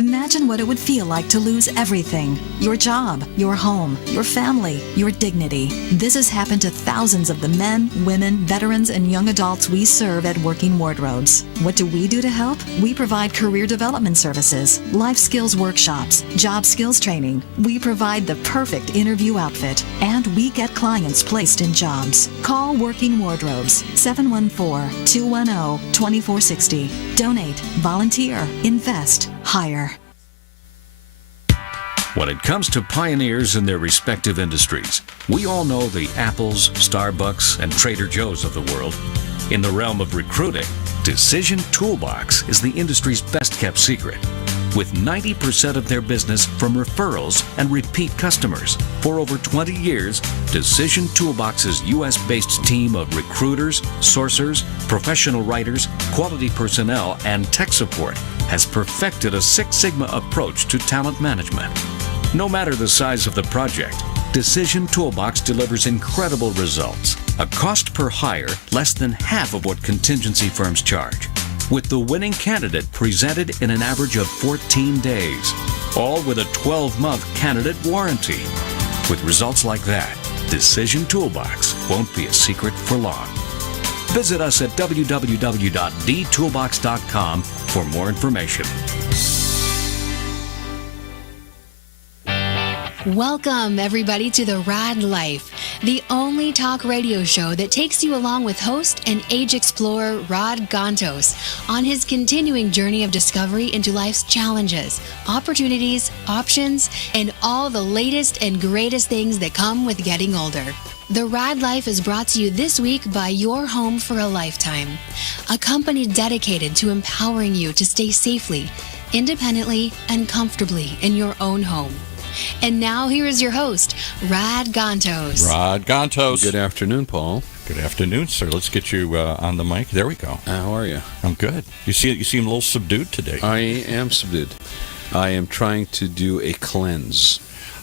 Imagine what it would feel like to lose everything. Your job, your home, your family, your dignity. This has happened to thousands of the men, women, veterans, and young adults we serve at Working Wardrobes. What do we do to help? We provide career development services, life skills workshops, job skills training. We provide the perfect interview outfit, and we get clients placed in jobs. Call Working Wardrobes, 714-210-2460. Donate, volunteer, invest, hire. When it comes to pioneers in their respective industries, we all know the Apples, Starbucks, and Trader Joe's of the world. In the realm of recruiting, Decision Toolbox is the industry's best-kept secret, with 90% of their business from referrals and repeat customers. For over 20 years, Decision Toolbox's U.S.-based team of recruiters, sourcers, professional writers, quality personnel, and tech support has perfected a Six Sigma approach to talent management. No matter the size of the project, Decision Toolbox delivers incredible results. A cost per hire less than half of what contingency firms charge, with the winning candidate presented in an average of 14 days, all with a 12-month candidate warranty. With results like that, Decision Toolbox won't be a secret for long. Visit us at www.dtoolbox.com for more information. Welcome, everybody, to the Rad Life, the only talk radio show that takes you along with host and age explorer Rad Gantos on his continuing journey of discovery into life's challenges, opportunities, options, and all the latest and greatest things that come with getting older. The Rad Life is brought to you this week by Your Home for a Lifetime, a company dedicated to empowering you to stay safely, independently, and comfortably in your own home. And now here is your host, Rad Gantos. Rad Gantos. Good afternoon, Paul. Good afternoon, sir. Let's get you on the mic. There we go. How are you? I'm good. You seem a little subdued today. I am subdued. I am trying to do a cleanse.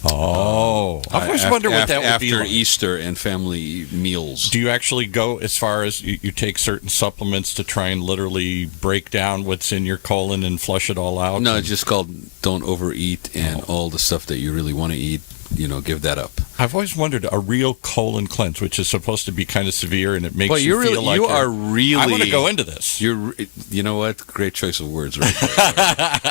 Oh. I always wonder what that would be after like. Easter and family meals. Do you actually go as far as you take certain supplements to try and literally break down what's in your colon and flush it all out? No, it's just called don't overeat, and all the stuff that you really want to eat, give that up. I've always wondered, a real colon cleanse, which is supposed to be kind of severe, and it makes Well, you feel like you are really. I want to go into this. You know what? Great choice of words, right there.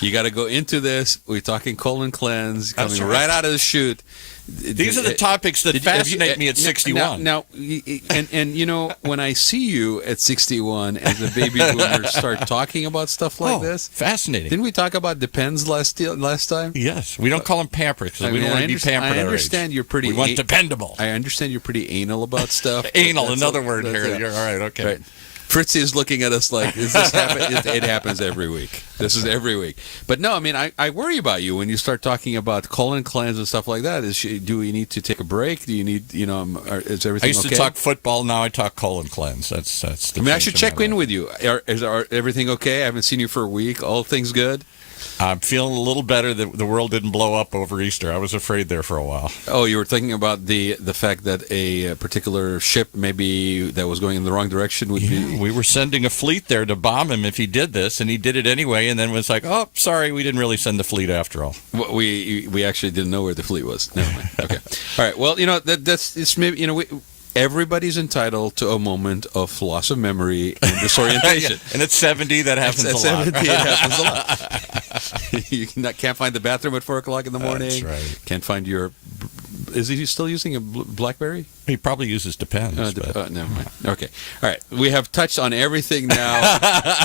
You got to go into this. We're talking colon cleanse, coming right out of the chute. These are the topics that fascinate me at 61. Now, when I see you at 61 as a baby boomer start talking about stuff like this, fascinating. Didn't we talk about Depends last time? Yes, we don't call them Pampers because we don't want to be pampered. I understand you're pretty. We want dependable. I understand you're pretty anal about stuff. Anal, another word here. You're all right. Okay. Right. Fritzy is looking at us like, does this happen? It happens every week. This is every week. But no, I mean, I worry about you when you start talking about colon cleanse and stuff like that. Do we need to take a break? Do you need, is everything okay? I used to talk football. Now I talk colon cleanse. That's the I should check in with you. Is everything okay? I haven't seen you for a week. All things good? I'm feeling a little better that the world didn't blow up over Easter. I was afraid there for a while. Oh, you were thinking about the fact that a particular ship maybe that was going in the wrong direction would be... We were sending a fleet there to bomb him if he did this, and he did it anyway, and then was like, oh, sorry, we didn't really send the fleet after all. Well, we actually didn't know where the fleet was. Never mind. Okay. All right. Well, it's maybe, everybody's entitled to a moment of loss of memory and disorientation. And at 70, that happens a lot. At 70, it happens a lot. You can't find the bathroom at 4 o'clock in the morning. That's right. Can't find your... Is he still using a BlackBerry? He probably uses Depends. Never mind. Okay. All right. We have touched on everything now.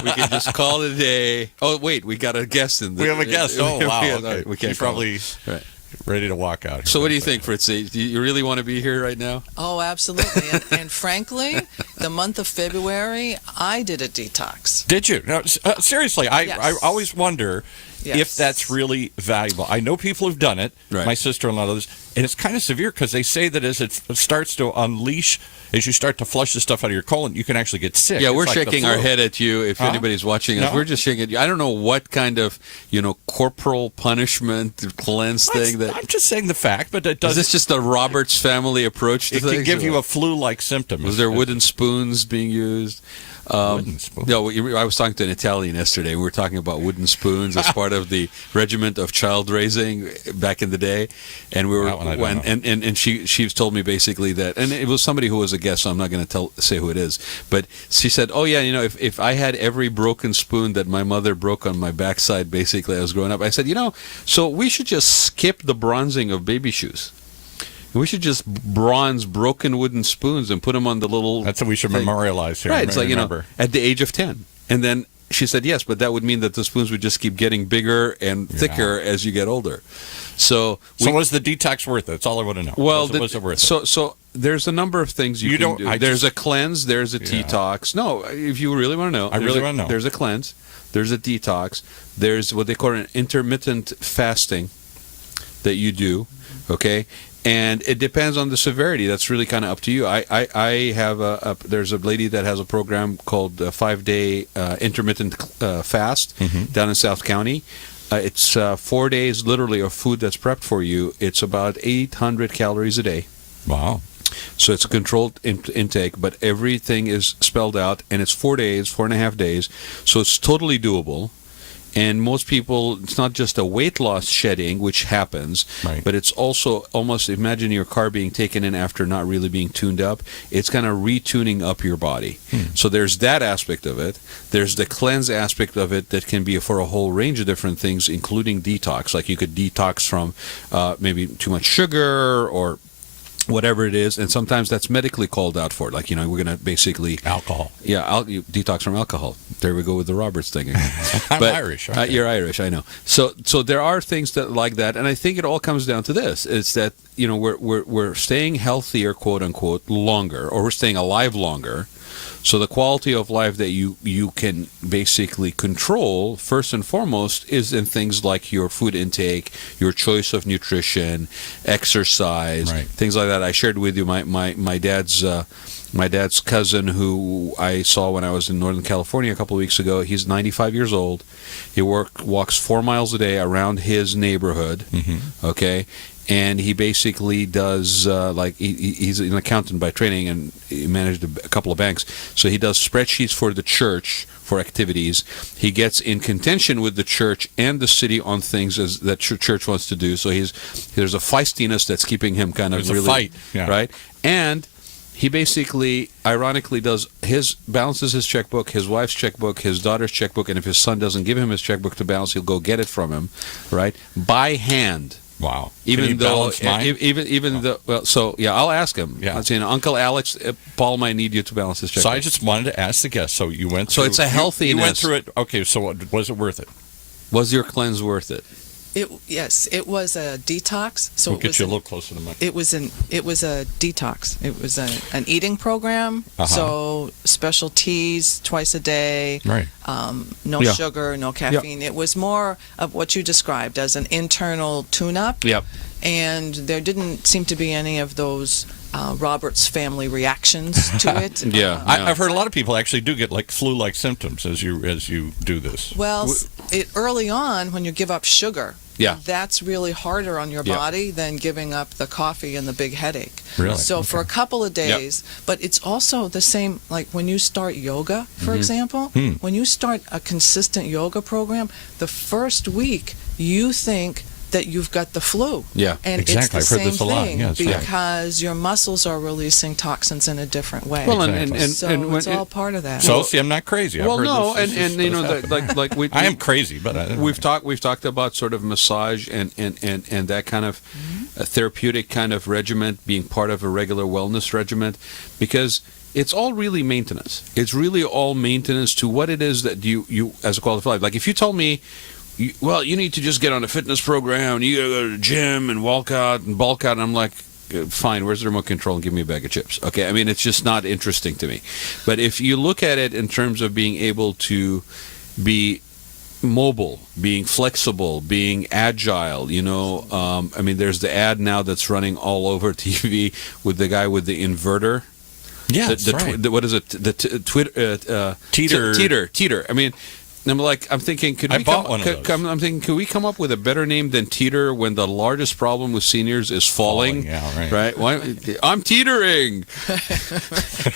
We can just call it a day. Oh, wait. We got a guest in the... We have a guest. Oh, wow. Okay. We can't He's probably... Right. Ready to walk out. So what do you think, Fritzy? Do you really want to be here right now? Oh, absolutely. And frankly, the month of February, I did a detox. Did you? No, seriously, Yes. I always wonder if that's really valuable. I know people who've done it, right. My sister-in-law and others, and it's kind of severe because they say that as it starts to unleash, as you start to flush the stuff out of your colon, you can actually get sick. Yeah, it's we're like shaking our head at you. If anybody's watching us, we're just shaking at you. I don't know what kind of, corporal punishment cleanse thing that... I'm just saying the fact, but it does. Is this just a Roberts family approach to it things? It can give you a flu-like symptom. Was there wooden spoons being used? Wooden spoon. No, I was talking to an Italian yesterday. We were talking about wooden spoons as part of the regiment of child raising back in the day, and we were That one I don't know. and she's told me basically that, and it was somebody who was a guest, so I'm not going to say who it is, but she said, "Oh yeah, if I had every broken spoon that my mother broke on my backside, basically, as I was growing up," I said, so we should just skip the bronzing of baby shoes. We should just bronze broken wooden spoons and put them on the little. That's what we should thing. memorialize here. Right, it's like remember. at the age of 10, and then she said yes, but that would mean that the spoons would just keep getting bigger and thicker as you get older. So was the detox worth it? That's all I want to know. Well, was it worth it? So there's a number of things you can do. There's a cleanse. There's a detox. No, if you really want to know, I really want to know. There's a cleanse. There's a detox. There's what they call an intermittent fasting that you do. Okay. And it depends on the severity. That's really kind of up to you. I have there's a lady that has a program called 5-day intermittent fast down in South County. It's 4 days literally of food that's prepped for you. It's about 800 calories a day. Wow. So it's a controlled intake, but everything is spelled out, and it's 4 days, 4.5 days. So it's totally doable. And most people, it's not just a weight loss shedding, which happens, right, but it's also almost, imagine your car being taken in after not really being tuned up. It's kind of retuning up your body. So there's that aspect of it. There's the cleanse aspect of it that can be for a whole range of different things, including detox. Like you could detox from maybe too much sugar or whatever it is, and sometimes that's medically called out for. Like, we're going to basically... Alcohol. Yeah, you detox from alcohol. There we go with the Roberts thing again. I'm Irish. Okay. You're Irish, I know. So there are things that like that, and I think it all comes down to this. It's that, we're staying healthier, quote unquote, longer, or we're staying alive longer. So the quality of life that you can basically control, first and foremost, is in things like your food intake, your choice of nutrition, exercise, right, things like that. I shared with you my dad's cousin, who I saw when I was in Northern California a couple of weeks ago. He's 95 years old. He walks 4 miles a day around his neighborhood. Okay. And he basically does, he's an accountant by training, and he managed a couple of banks. So he does spreadsheets for the church for activities. He gets in contention with the church and the city on things that church wants to do. So there's a feistiness that's keeping him kind of there's a fight, right? And he basically, ironically, balances his checkbook, his wife's checkbook, his daughter's checkbook, and if his son doesn't give him his checkbook to balance, he'll go get it from him, right? By hand. Wow. Even though, mine? I'll ask him. Yeah. I'm saying, Uncle Alex, Paul might need you to balance his checkbook. So I just wanted to ask the guest. So you went through. So it's a healthiness. You went through it. Okay. So was it worth it? Was your cleanse worth it? Yes, it was a detox. So We'll get you a little closer to the mic. It was a detox. It was an eating program. So special teas twice a day. Right. No sugar, no caffeine. It was more of what you described as an internal tune-up. Yep. And there didn't seem to be any of those Roberts family reactions to it. I've heard a lot of people actually do get like flu-like symptoms as you do this. Well, early on, when you give up sugar, that's really harder on your body than giving up the coffee and the big headache. Really? So for a couple of days, but it's also the same, like when you start yoga, for example, when you start a consistent yoga program, the first week you think that you've got the flu. Yeah, and exactly. it's the I've heard same this a lot. thing Yeah, it's right. because your muscles are releasing toxins in a different way. Well, so it's all part of that. So see, I'm not crazy. Well, I've heard no, this like we I am crazy, but we've talked about sort of massage and that kind of a therapeutic kind of regimen being part of a regular wellness regimen, because it's all really maintenance. It's really all maintenance to what it is that you as a quality of life. Like if you told me, you need to just get on a fitness program, you gotta go to the gym and walk out and bulk out, and I'm like, fine, where's the remote control and give me a bag of chips? Okay, I mean, it's just not interesting to me. But if you look at it in terms of being able to be mobile, being flexible, being agile, I mean, there's the ad now that's running all over TV with the guy with the inverter. Yeah, that's right. What is it? The Twitter Teeter. Teeter. I mean, And I'm thinking, could we bought one of those. I'm thinking, could we come up with a better name than teeter when the largest problem with seniors is falling? Yeah, right. Why, I'm teetering.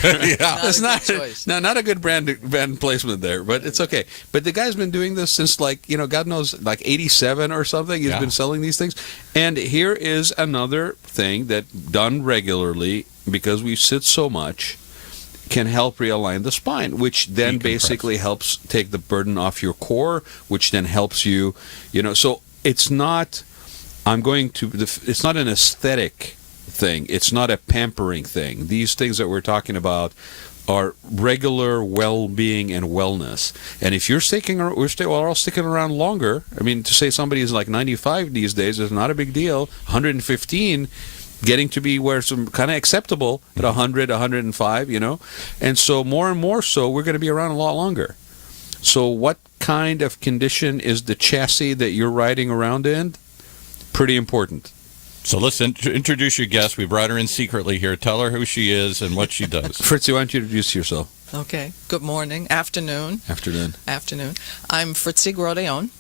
That's not a good brand placement there, but it's okay. But the guy's been doing this since God knows, 87 or something. He's been selling these things. And here is another thing that done regularly, because we sit so much, can help realign the spine, which then basically helps take the burden off your core, which then helps you, so it's not, it's not an aesthetic thing. It's not a pampering thing. These things that we're talking about are regular well-being and wellness. And if we're all sticking around longer. I mean, to say somebody is 95 these days is not a big deal. 115, getting to be where some kind of acceptable at 100, 105, And so more and more so, we're going to be around a lot longer. So what kind of condition is the chassis that you're riding around in? Pretty important. So let's introduce your guest. We brought her in secretly here. Tell her who she is and what she does. Fritzy, why don't you introduce yourself? Okay. Good morning. Afternoon. I'm Fritzy Grodion,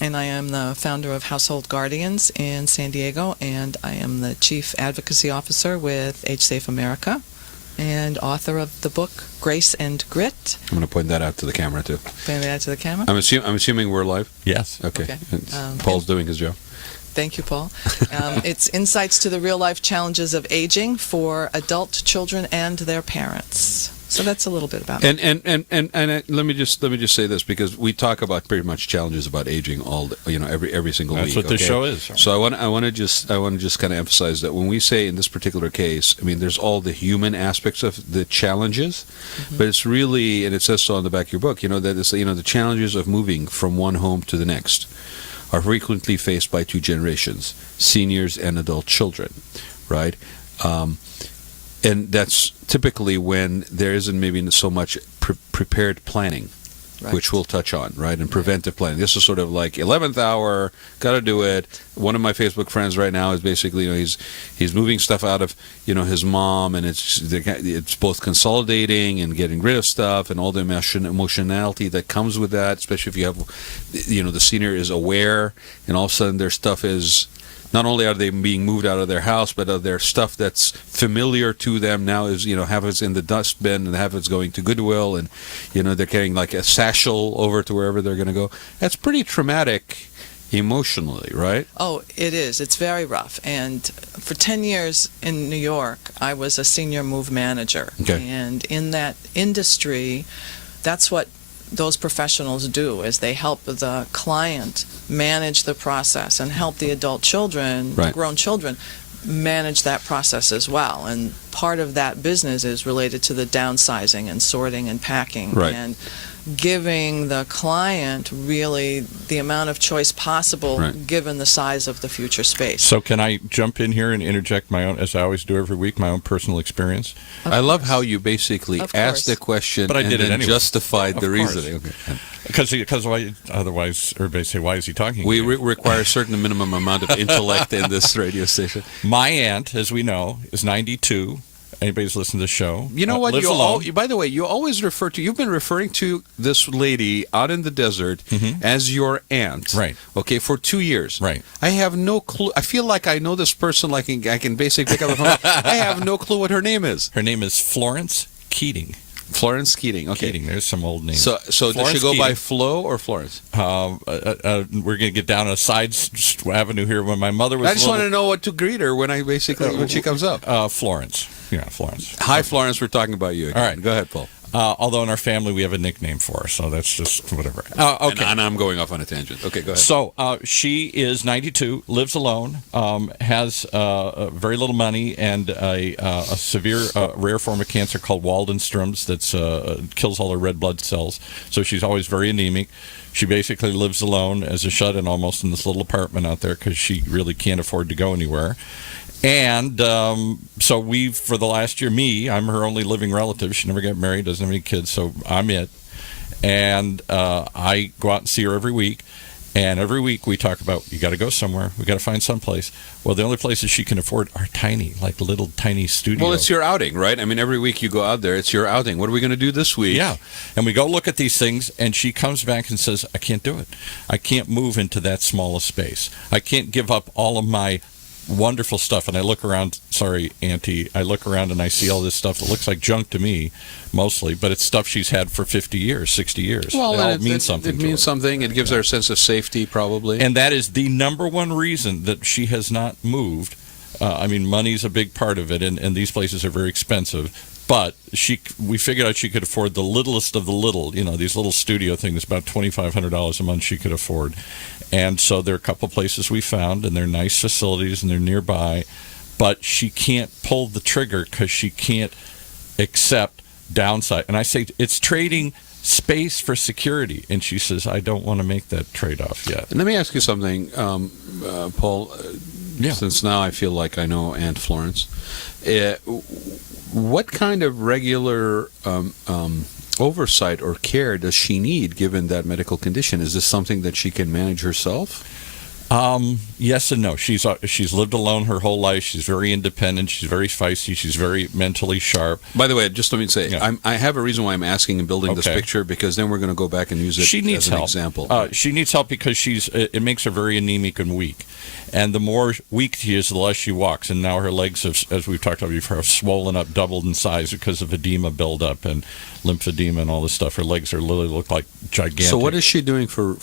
and I am the founder of Household Guardians in San Diego, and I am the Chief Advocacy Officer with Age Safe America, and author of the book Grace and Grit. I'm going to point that out to the camera, too. Point that out to the camera? I'm assuming we're live? Yes. Okay. Paul's doing his job. Thank you, Paul. It's insights to the real-life challenges of aging for adult children and their parents. So that's a little bit about it. And let me just say this, because we talk about pretty much challenges about aging every single week. That's what this show is. So I want to just kind of emphasize that when we say in this particular case, I mean, there's all the human aspects of the challenges, but it's really, and it says so on the back of your book, that it's the challenges of moving from one home to the next are frequently faced by two generations, seniors and adult children, right? And that's typically when there isn't maybe so much prepared planning, right, which we'll touch on, right? And preventive planning. This is sort of like 11th hour, got to do it. One of my Facebook friends right now is basically, he's moving stuff out of, his mom, and it's both consolidating and getting rid of stuff and all the emotionality that comes with that, especially if you have, the senior is aware, and all of a sudden their stuff is, not only are they being moved out of their house, but of their stuff that's familiar to them now is, half it's in the dustbin and half it's going to Goodwill, and, they're carrying like a satchel over to wherever they're going to go. That's pretty traumatic emotionally, right? Oh, it is. It's very rough. And for 10 years in New York, I was a senior move manager. Okay. And in that industry, that's what those professionals do, is they help the client manage the process and help the adult children, right, grown children, manage that process as well. And part of that business is related to the downsizing and sorting and packing, right, and giving the client really the amount of choice possible, right, given the size of the future space. So can I jump in here and interject my own, as I always do every week, my own personal experience? I love how you basically asked the question, but I did and it anyway. Justified the course. reasoning. Okay. Because otherwise everybody say, why is he talking? We require a certain minimum amount of intellect in this radio station. My aunt, as we know, is 92. Anybody's listened to the show. You know what? Lives alone. By the way, you always refer to, you've been referring to this lady out in the desert as your aunt. Right. Okay, for 2 years. Right. I have no clue. I feel like I know this person, like I can basically pick up the phone. I have no clue what her name is. Her name is Florence Keating. Florence Keating. Okay. Keating. There's some old names. So does she go Keating. by Flo or Florence? We're going to get down a side avenue here. When my mother was I just want to know what to greet her when she comes up. Florence. Yeah, Florence. Hi, Florence. We're talking about you again. All right. Go ahead, Paul. Although in our family we have a nickname for her, so that's just whatever. Okay. And I'm going off on a tangent. Okay, go ahead. So she is 92, lives alone, has very little money, and a severe rare form of cancer called Waldenstrom's that kills all her red blood cells. So she's always very anemic. She basically lives alone as a shut-in almost in this little apartment out there because she really can't afford to go anywhere. And so we've, for the last year, I'm her only living relative. She never got married, doesn't have any kids, so I'm it. And I go out and see her every week. And every week we talk about, you got to go somewhere. We got to find some place. Well, the only places she can afford are tiny, like little tiny studios. Well, it's your outing, right? I mean, every week you go out there, it's your outing. What are we going to do this week? Yeah. And we go look at these things, and she comes back and says, I can't do it. I can't move into that small a space. I can't give up all of my wonderful stuff. And I look around, sorry, Auntie, I look around and I see all this stuff that looks like junk to me, mostly, but it's stuff she's had for 50 years, 60 years. Well, it all means something. It means something. It gives her a sense of safety, probably. And that is the number one reason that she has not moved. I mean, money's a big part of it, and these places are very expensive. But we figured out she could afford the littlest of the little, these little studio things, about $2,500 a month she could afford. And so there are a couple places we found, and they're nice facilities, and they're nearby. But she can't pull the trigger because she can't accept downside. And I say, it's trading space for security. And she says, I don't want to make that trade-off yet. And let me ask you something, Paul. Yeah. Since now I feel like I know Aunt Florence. What kind of regular oversight or care does she need given that medical condition? Is this something that she can manage herself? Yes and no. She's lived alone her whole life. She's very independent. She's very feisty. She's very mentally sharp. By the way, just let me say, Yeah. I have a reason why I'm asking and building this Okay. picture, because then we're going to go back and use it She needs as an help. example. She needs help because it makes her very anemic and weak. And the more weak she is, the less she walks. And now her legs have, as we've talked about before, have swollen up, doubled in size because of edema buildup and lymphedema and all this stuff. Her legs literally look like gigantic. So what is she doing for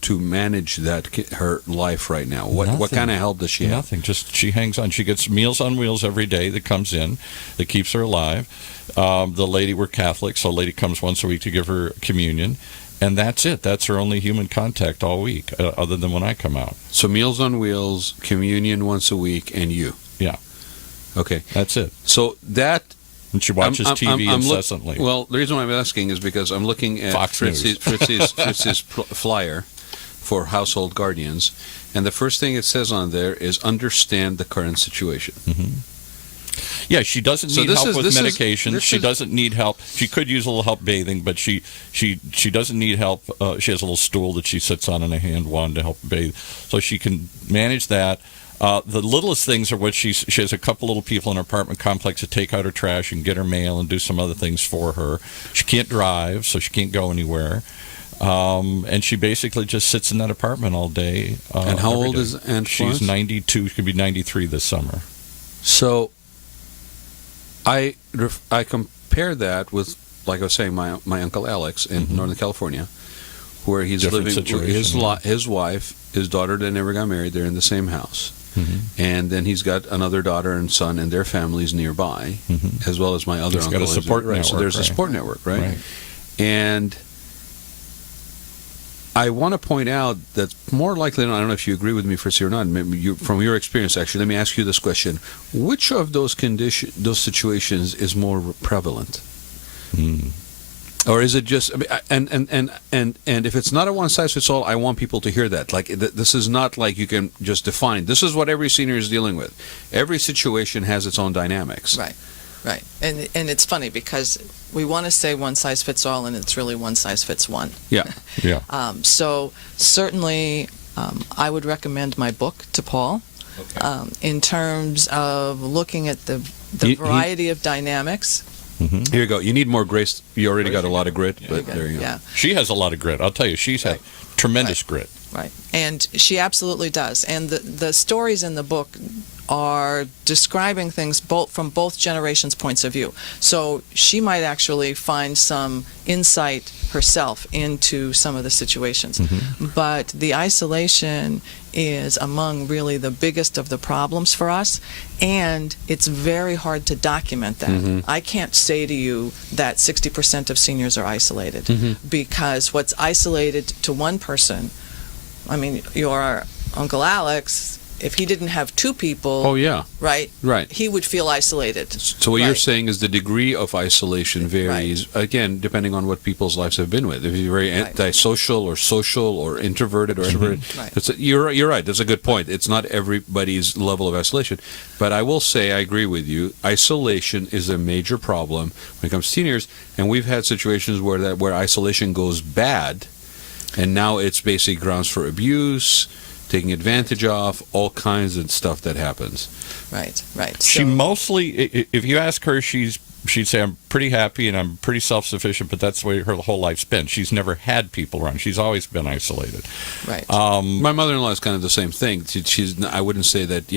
to manage her life right now? What Nothing. kind of help does she have? Nothing. Just she hangs on. She gets Meals on Wheels every day that comes in, that keeps her alive. The lady, we're Catholic, so a lady comes once a week to give her communion. And that's it. That's her only human contact all week, other than when I come out. So Meals on Wheels, communion once a week, and you. Yeah. Okay. That's it. So that... And she watches TV incessantly. Well, the reason why I'm asking is because I'm looking at Fox News. Fritzy's flyer for household guardians, and the first thing it says on there is understand the current situation. Mm-hmm. Yeah, she doesn't need help with medication. She doesn't need help. She could use a little help bathing, but she doesn't need help. She has a little stool that she sits on and a hand wand to help bathe, so she can manage that. The littlest things are what she has a couple little people in her apartment complex that take out her trash and get her mail and do some other things for her. She can't drive, so she can't go anywhere. And she basically just sits in that apartment all day. And how old day. is Aunt Florence? She's 92. She could be 93 this summer. So I compare that with, like I was saying, my Uncle Alex in Northern California, where he's Different living situation, with his wife, his daughter that never got married. They're in the same house. Mm-hmm. And then he's got another daughter and son and their families nearby, as well as my other He's uncle. got a support network. So there's a support network, right? And I want to point out that more likely than not, I don't know if you agree with me, Fritzy, or not. Maybe from your experience, actually, let me ask you this question: which of those situations is more prevalent? Or is it just? I mean, and if it's not a one size fits all, I want people to hear that. Like this is not like you can just define. This is what every senior is dealing with. Every situation has its own dynamics. Right. And it's funny because we want to say one size fits all, and it's really one size fits one. Yeah. Yeah. So certainly, I would recommend my book to Paul. Okay. In terms of looking at the variety of dynamics. Here you go. You need more grace. You already got a lot of grit, but there you go. Yeah. She has a lot of grit. I'll tell you, she's had tremendous grit. Right. And she absolutely does. And the stories in the book are describing things from both generations' points of view. So she might actually find some insight herself into some of the situations. But the isolation is among really the biggest of the problems for us, and it's very hard to document that. I can't say to you that 60% of seniors are isolated, because what's isolated to one person, I mean, your Uncle Alex, if he didn't have two people, Oh yeah. right, Right. he would feel isolated. So what you're Right. saying is the degree of isolation varies, again, depending on what people's lives have been with. If you're very antisocial or social or introverted or extroverted, Right. you're right. That's a good point. It's not everybody's level of isolation. But I will say, I agree with you. Isolation is a major problem when it comes to seniors, and we've had situations where isolation goes bad. And now it's basically grounds for abuse, taking advantage of, all kinds of stuff that happens. Right. She mostly, if you ask her, she'd say, I'm pretty happy and I'm pretty self-sufficient, but that's the way her whole life's been. She's never had people around. She's always been isolated. Right. My mother-in-law is kind of the same thing. I wouldn't say that,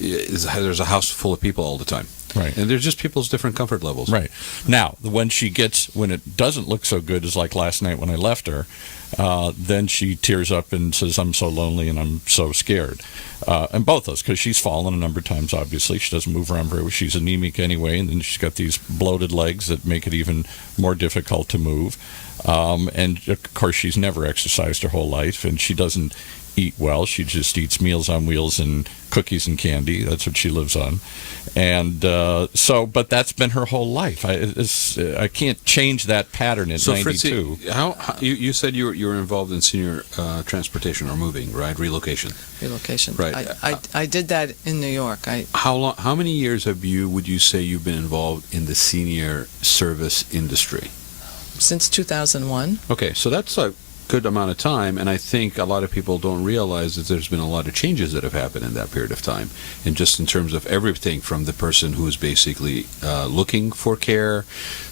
there's a house full of people all the time. Right. And they're just people's different comfort levels. Right. Now, when it doesn't look so good, as like last night when I left her, then she tears up and says, I'm so lonely and I'm so scared. And both of us, because she's fallen a number of times, obviously. She doesn't move around very well. She's anemic anyway, and then she's got these bloated legs that make it even more difficult to move. And, of course, she's never exercised her whole life, and she doesn't eat well. She just eats Meals on Wheels and cookies and candy. That's what she lives on. And but that's been her whole life. I can't change that pattern at 92. Fritzy, how you said you were involved in senior transportation or moving, right? Relocation. Right. I did that in New York. How many years would you say you've been involved in the senior service industry? Since 2001. Okay, so that's a good amount of time, and I think a lot of people don't realize that there's been a lot of changes that have happened in that period of time, and just in terms of everything from the person who is basically looking for care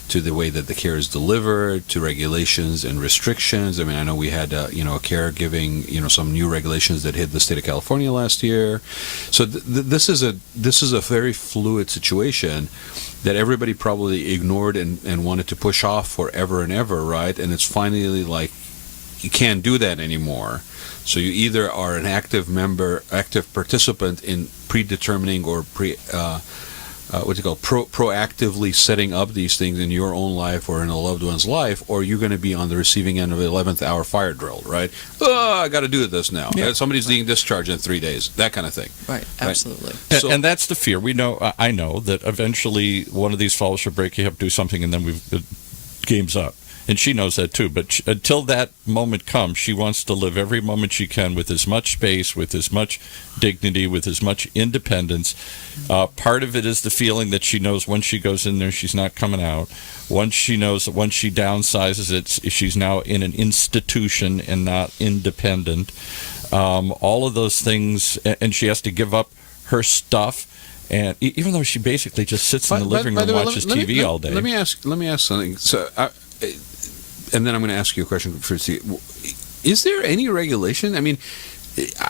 to the way that the care is delivered to regulations and restrictions. I mean, I know we had a caregiving, some new regulations that hit the state of California last year. So this is a very fluid situation that everybody probably ignored and wanted to push off forever and ever, right? And it's finally like, you can't do that anymore. So you either are an active participant in predetermining or proactively setting up these things in your own life or in a loved one's life, or you're going to be on the receiving end of the 11th hour fire drill, right? Oh, I got to do this now. Yeah. Somebody's being discharged in 3 days, that kind of thing. Right, absolutely. Right? And that's the fear. We know, I know that eventually one of these falls should break. You have to do something, and then game's up. And she knows that too. But until that moment comes, she wants to live every moment she can with as much space, with as much dignity, with as much independence. Part of it is the feeling that she knows once she goes in there, she's not coming out. Once she knows that once she downsizes, she's now in an institution and not independent. All of those things, and she has to give up her stuff. And even though she basically just sits in the living room and watches TV all day. Let me ask something. So. And then I'm going to ask you a question, Fritzy. Is there any regulation? I mean,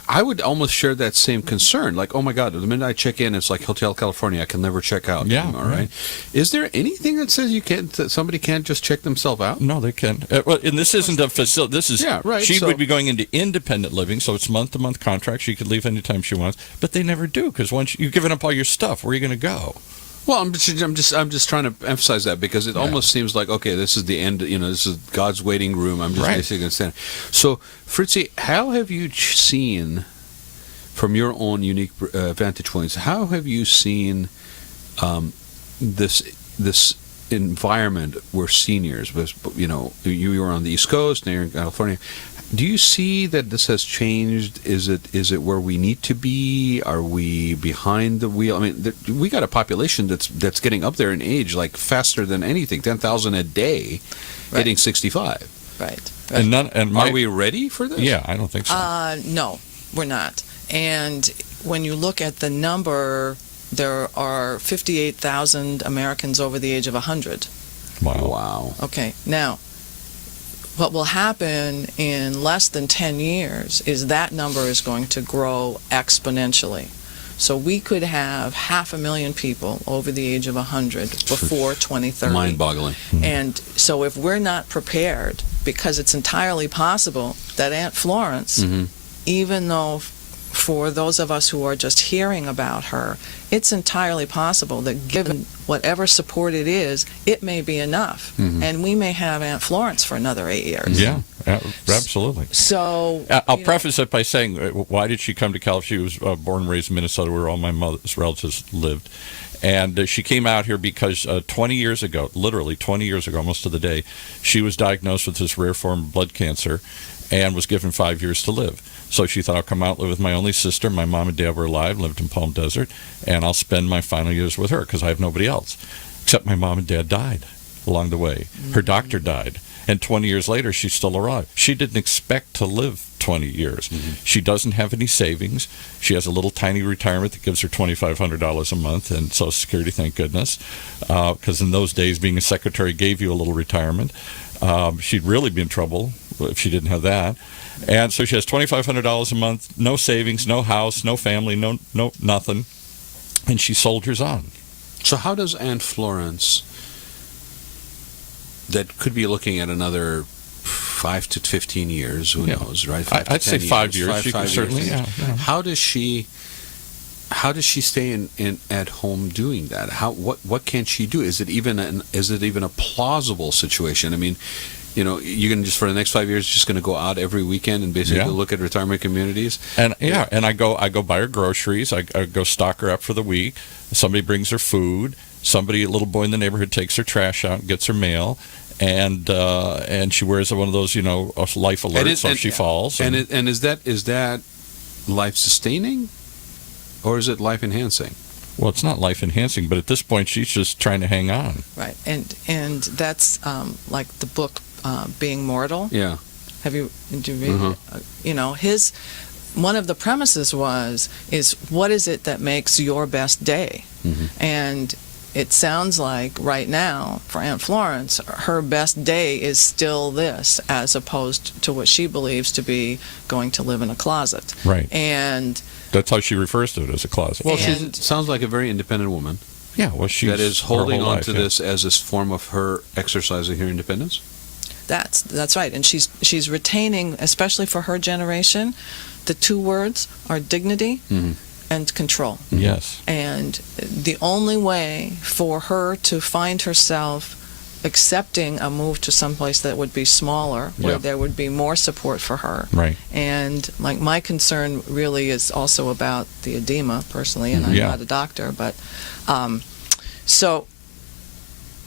I would almost share that same concern. Like, oh my God, the minute I check in, it's like Hotel California. I can never check out anymore, right? Is there anything that says that somebody can't just check themselves out? No, they can. Well, and this isn't a facility. This is She would be going into independent living, so it's month-to-month contract. She could leave anytime she wants, but they never do, because once you've given up all your stuff, where are you going to go? Well, I'm just trying to emphasize that, because it almost seems like, okay, this is the end. This is God's waiting room. I'm just basically going to stand. So, Fritzy, how have you seen, from your own unique vantage points, how have you seen this environment where seniors, you were on the East Coast, now you're in California. Do you see that this has changed? Is it where we need to be? Are we behind the wheel? I mean, we got a population that's getting up there in age like faster than anything. 10,000 a day, hitting 65. Right. And are we ready for this? Yeah, I don't think so. No, we're not. And when you look at the number, there are 58,000 Americans over the age of 100. Wow. Okay, now, what will happen in less than 10 years is that number is going to grow exponentially. So we could have 500,000 people over the age of 100 before 2030. Mind-boggling. And so if we're not prepared, because it's entirely possible that Aunt Florence, even though for those of us who are just hearing about her, it's entirely possible that given whatever support it is, it may be enough. And we may have Aunt Florence for another 8 years. Yeah, absolutely. So I'll preface it by saying, why did she come to California? She was born and raised in Minnesota, where all my mother's relatives lived. And she came out here because 20 years ago, literally 20 years ago, almost to the day, she was diagnosed with this rare form of blood cancer and was given 5 years to live. So she thought, I'll come out and live with my only sister. My mom and dad were alive, lived in Palm Desert, and I'll spend my final years with her because I have nobody else. Except my mom and dad died along the way. Her doctor died. and 20 years later, she's still alive. She didn't expect to live 20 years. She doesn't have any savings. She has a little tiny retirement that gives her $2,500 a month and Social Security, thank goodness, because in those days, being a secretary gave you a little retirement. She'd really be in trouble if she didn't have that. And so she has $2,500 a month, no savings, no house, no family, no nothing, and she soldiers on. So how does Aunt Florence, that could be looking at another 5 to 15 years, who knows, right? I'd say 5 years. She could certainly, years. yeah. How does she stay in at home doing that? What can she do? Is it even a plausible situation? I mean, you're going to just for the next 5 years just going to go out every weekend and basically look at retirement communities. And and I go buy her groceries. I go stock her up for the week. Somebody brings her food. A little boy in the neighborhood takes her trash out and gets her mail. And she wears one of those life alerts so she falls. And is that life sustaining, or is it life enhancing? Well, it's not life enhancing, but at this point she's just trying to hang on. Right, and that's like the book Being Mortal. Yeah. Did you read it? One of the premises is what is it that makes your best day? And it sounds like right now for Aunt Florence, her best day is still this, as opposed to what she believes to be going to live in a closet. Right. And that's how she refers to it, as a closet. Well, she sounds like a very independent woman. Yeah, well, she's that is holding on to this as this form of her exercising her independence. That's right, and she's retaining, especially for her generation, the two words are dignity and control. Yes. And the only way for her to find herself accepting a move to someplace that would be smaller, where there would be more support for her. Right. And like my concern really is also about the edema, personally, and I'm not a doctor, but so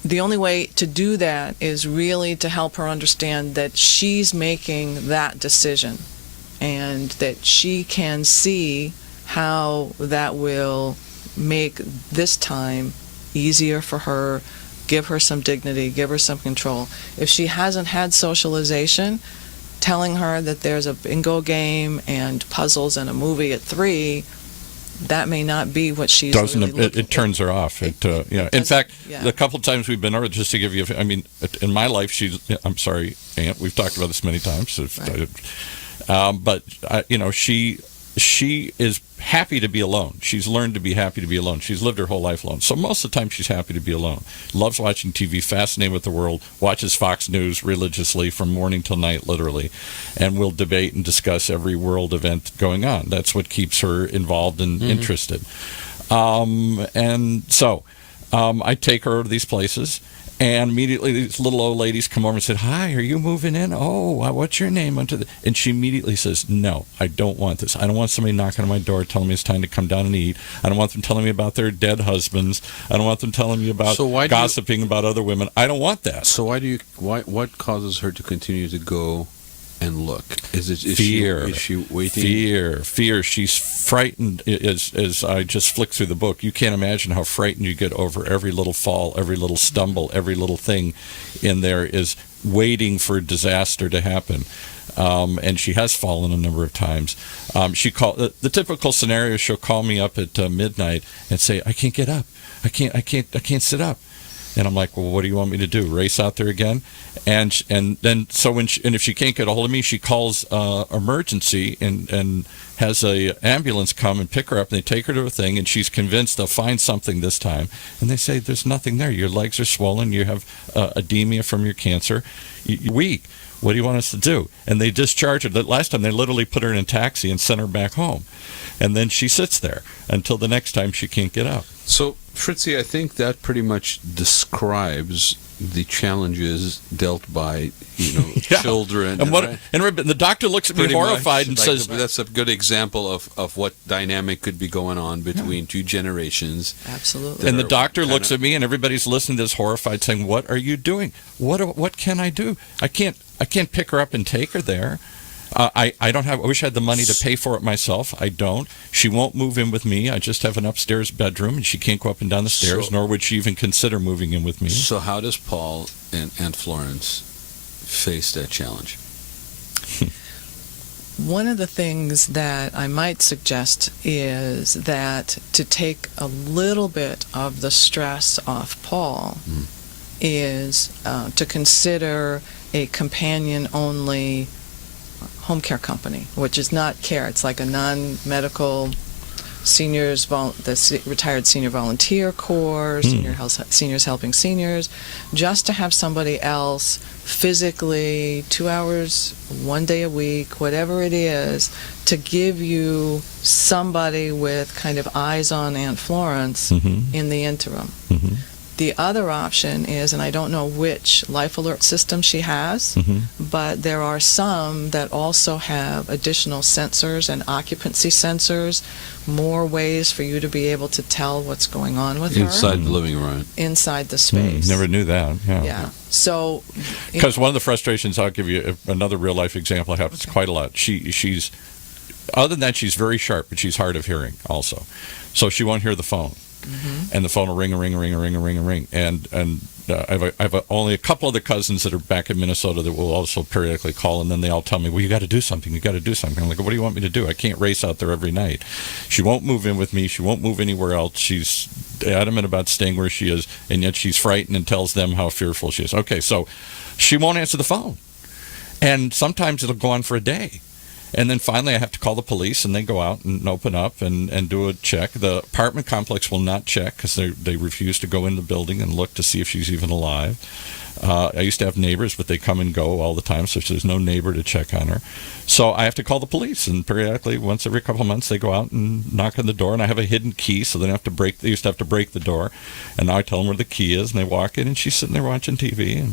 the only way to do that is really to help her understand that she's making that decision and that she can see how that will make this time easier for her, give her some dignity, give her some control. If she hasn't had socialization, telling her that there's a bingo game and puzzles and a movie at 3, that may not be what she's really looking it turns her off. In fact, the couple of times we've been over, just to give you, in my life, I'm sorry, Aunt, we've talked about this many times. But she is happy to be alone. She's learned to be happy to be alone. She's lived her whole life alone. So most of the time she's happy to be alone. Loves watching TV, fascinated with the world, watches Fox News religiously from morning till night, literally, and will debate and discuss every world event going on. That's what keeps her involved and interested. And so I take her to these places, and immediately these little old ladies come over and said, "Hi, are you moving in? Oh, what's your name?" And she immediately says, "No, I don't want this. I don't want somebody knocking on my door telling me it's time to come down and eat. I don't want them telling me about their dead husbands. I don't want them telling me about gossiping about other women. I don't want that." So what causes her to continue to go and look? Is fear? Is she waiting? Fear. She's frightened. As I just flicked through the book, you can't imagine how frightened you get over every little fall, every little stumble, every little thing in there is waiting for disaster to happen. And she has fallen a number of times. The typical scenario: she'll call me up at midnight and say, "I can't get up. I can't sit up." And I'm like, "Well, what do you want me to do? Race out there again?" And then if she can't get a hold of me, she calls emergency and has a ambulance come and pick her up, and they take her to a thing, and she's convinced they'll find something this time. And they say, "There's nothing there. Your legs are swollen. You have edema from your cancer. You're weak. What do you want us to do?" And they discharge her. The last time they literally put her in a taxi and sent her back home. And then she sits there until the next time she can't get up. So, Fritzy, I think that pretty much describes the challenges dealt by children. And the doctor looks at me horrified and says, "That's a good example of what dynamic could be going on between two generations." Absolutely. And the doctor looks at me, and everybody's listening to this horrified, saying, "What are you doing? What can I do? I can't pick her up and take her there. I wish I had the money to pay for it myself. I don't. She won't move in with me. I just have an upstairs bedroom, and she can't go up and down the stairs, nor would she even consider moving in with me." So how does Paul and Aunt Florence face that challenge? One of the things that I might suggest is that to take a little bit of the stress off Paul is to consider a companion-only home care company, which is not care. It's like a non-medical retired senior volunteer corps, seniors helping seniors, just to have somebody else physically 2 hours, 1 day a week, whatever it is, to give you somebody with kind of eyes on Aunt Florence in the interim. The other option is, and I don't know which life alert system she has, but there are some that also have additional sensors and occupancy sensors, more ways for you to be able to tell what's going on with her. Inside the living room. Inside the space. Never knew that. Yeah. So, because one of the frustrations, I'll give you another real life example. It happens quite a lot. She's, other than that, she's very sharp, but she's hard of hearing also. So she won't hear the phone. And the phone will ring. And I have only a couple of the cousins that are back in Minnesota that will also periodically call, and then they all tell me, well, you got to do something. I'm like, what do you want me to do? I can't race out there every night. She won't move in with me. She won't move anywhere else. She's adamant about staying where she is, and yet she's frightened and tells them how fearful she is. Okay, so she won't answer the phone. And sometimes it'll go on for a day. And then finally I have to call the police, and they go out and open up and do a check. The apartment complex will not check because they refuse to go in the building and look to see if she's even alive. I used to have neighbors, but they come and go all the time, so there's no neighbor to check on her. So I have to call the police, and periodically, once every couple of months, they go out and knock on the door, and I have a hidden key, so they don't have to break. They used to have to break the door, and now I tell them where the key is, and they walk in, and she's sitting there watching TV,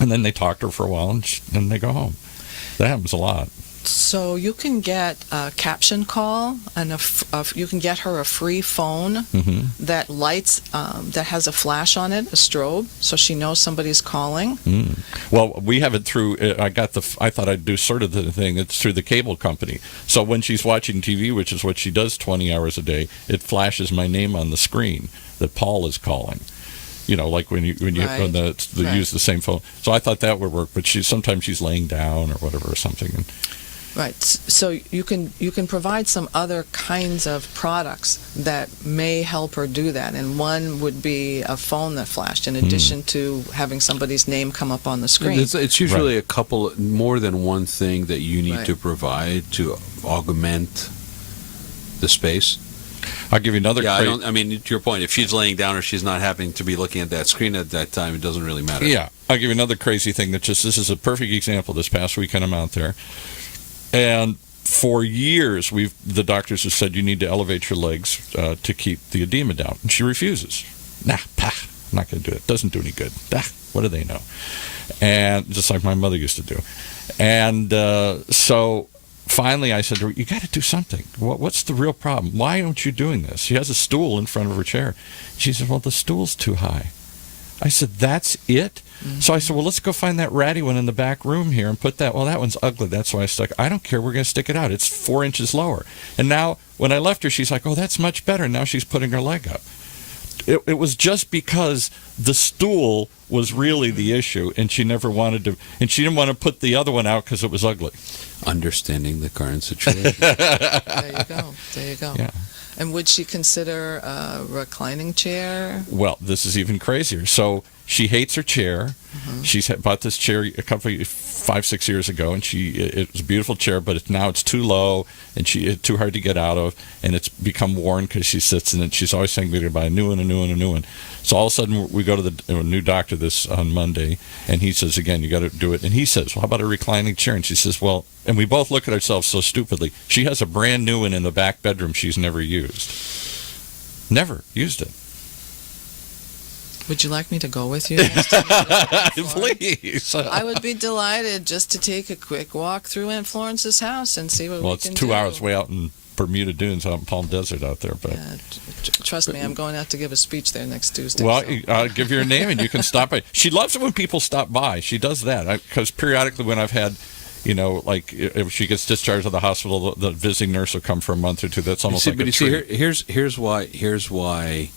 and then they talk to her for a while, and they go home. That happens a lot. So you can get a caption call, and you can get her a free phone that lights, that has a flash on it, a strobe, so she knows somebody's calling. Well, we have it through. I thought I'd do sort of the thing. It's through the cable company. So when she's watching TV, which is what she does 20 hours a day, it flashes my name on the screen that Paul is calling. You know, like when they use the same phone. So I thought that would work, but sometimes she's laying down or whatever or something. Right. So you can provide some other kinds of products that may help her do that. And one would be a phone that flashed, in addition to having somebody's name come up on the screen. It's usually a couple, more than one thing that you need to provide to augment the space. I'll give you another. I mean, to your point, if she's laying down or she's not having to be looking at that screen at that time, it doesn't really matter. Yeah. I'll give you another crazy thing this is a perfect example. This past weekend I'm out there. And for years, the doctors have said you need to elevate your legs to keep the edema down. And she refuses. Nah, I'm not going to do it. Doesn't do any good. What do they know? And just like my mother used to do. And so finally I said to her, you got to do something. What's the real problem? Why aren't you doing this? She has a stool in front of her chair. She said, well, the stool's too high. I said, that's it? So I said, well, let's go find that ratty one in the back room here and put that. Well, that one's ugly. That's why I stuck. I don't care. We're going to stick it out. It's 4 inches lower. And now when I left her, she's like, oh, that's much better. Now she's putting her leg up. It was just because the stool was really the issue, and she never wanted to, and she didn't want to put the other one out because it was ugly. Understanding the current situation. There you go. Yeah. And would she consider a reclining chair? Well, this is even crazier. So she hates her chair. She's bought this chair a couple 5-6 years ago, and it was a beautiful chair, but now it's too low and it's too hard to get out of, and it's become worn because she sits in it. She's always saying we're going to buy a new one. So all of a sudden we go to the new doctor on Monday, and he says, again, you got to do it. And he says, well, how about a reclining chair? And she says, well, and we both look at ourselves so stupidly. She has a brand new one in the back bedroom she's never used. Never used it. Would you like me to go with you next time? Please. I would be delighted just to take a quick walk through Aunt Florence's house and see what we can do. Well, it's 2 hours way out in Bermuda Dunes, out in Palm Desert out there. But trust me, I'm going out to give a speech there next Tuesday. Well, I'll give you her name and you can stop by. She loves it when people stop by. She does that. Because periodically when I've had, like if she gets discharged to the hospital, the visiting nurse will come for a month or two. That's almost like a treat. Here's why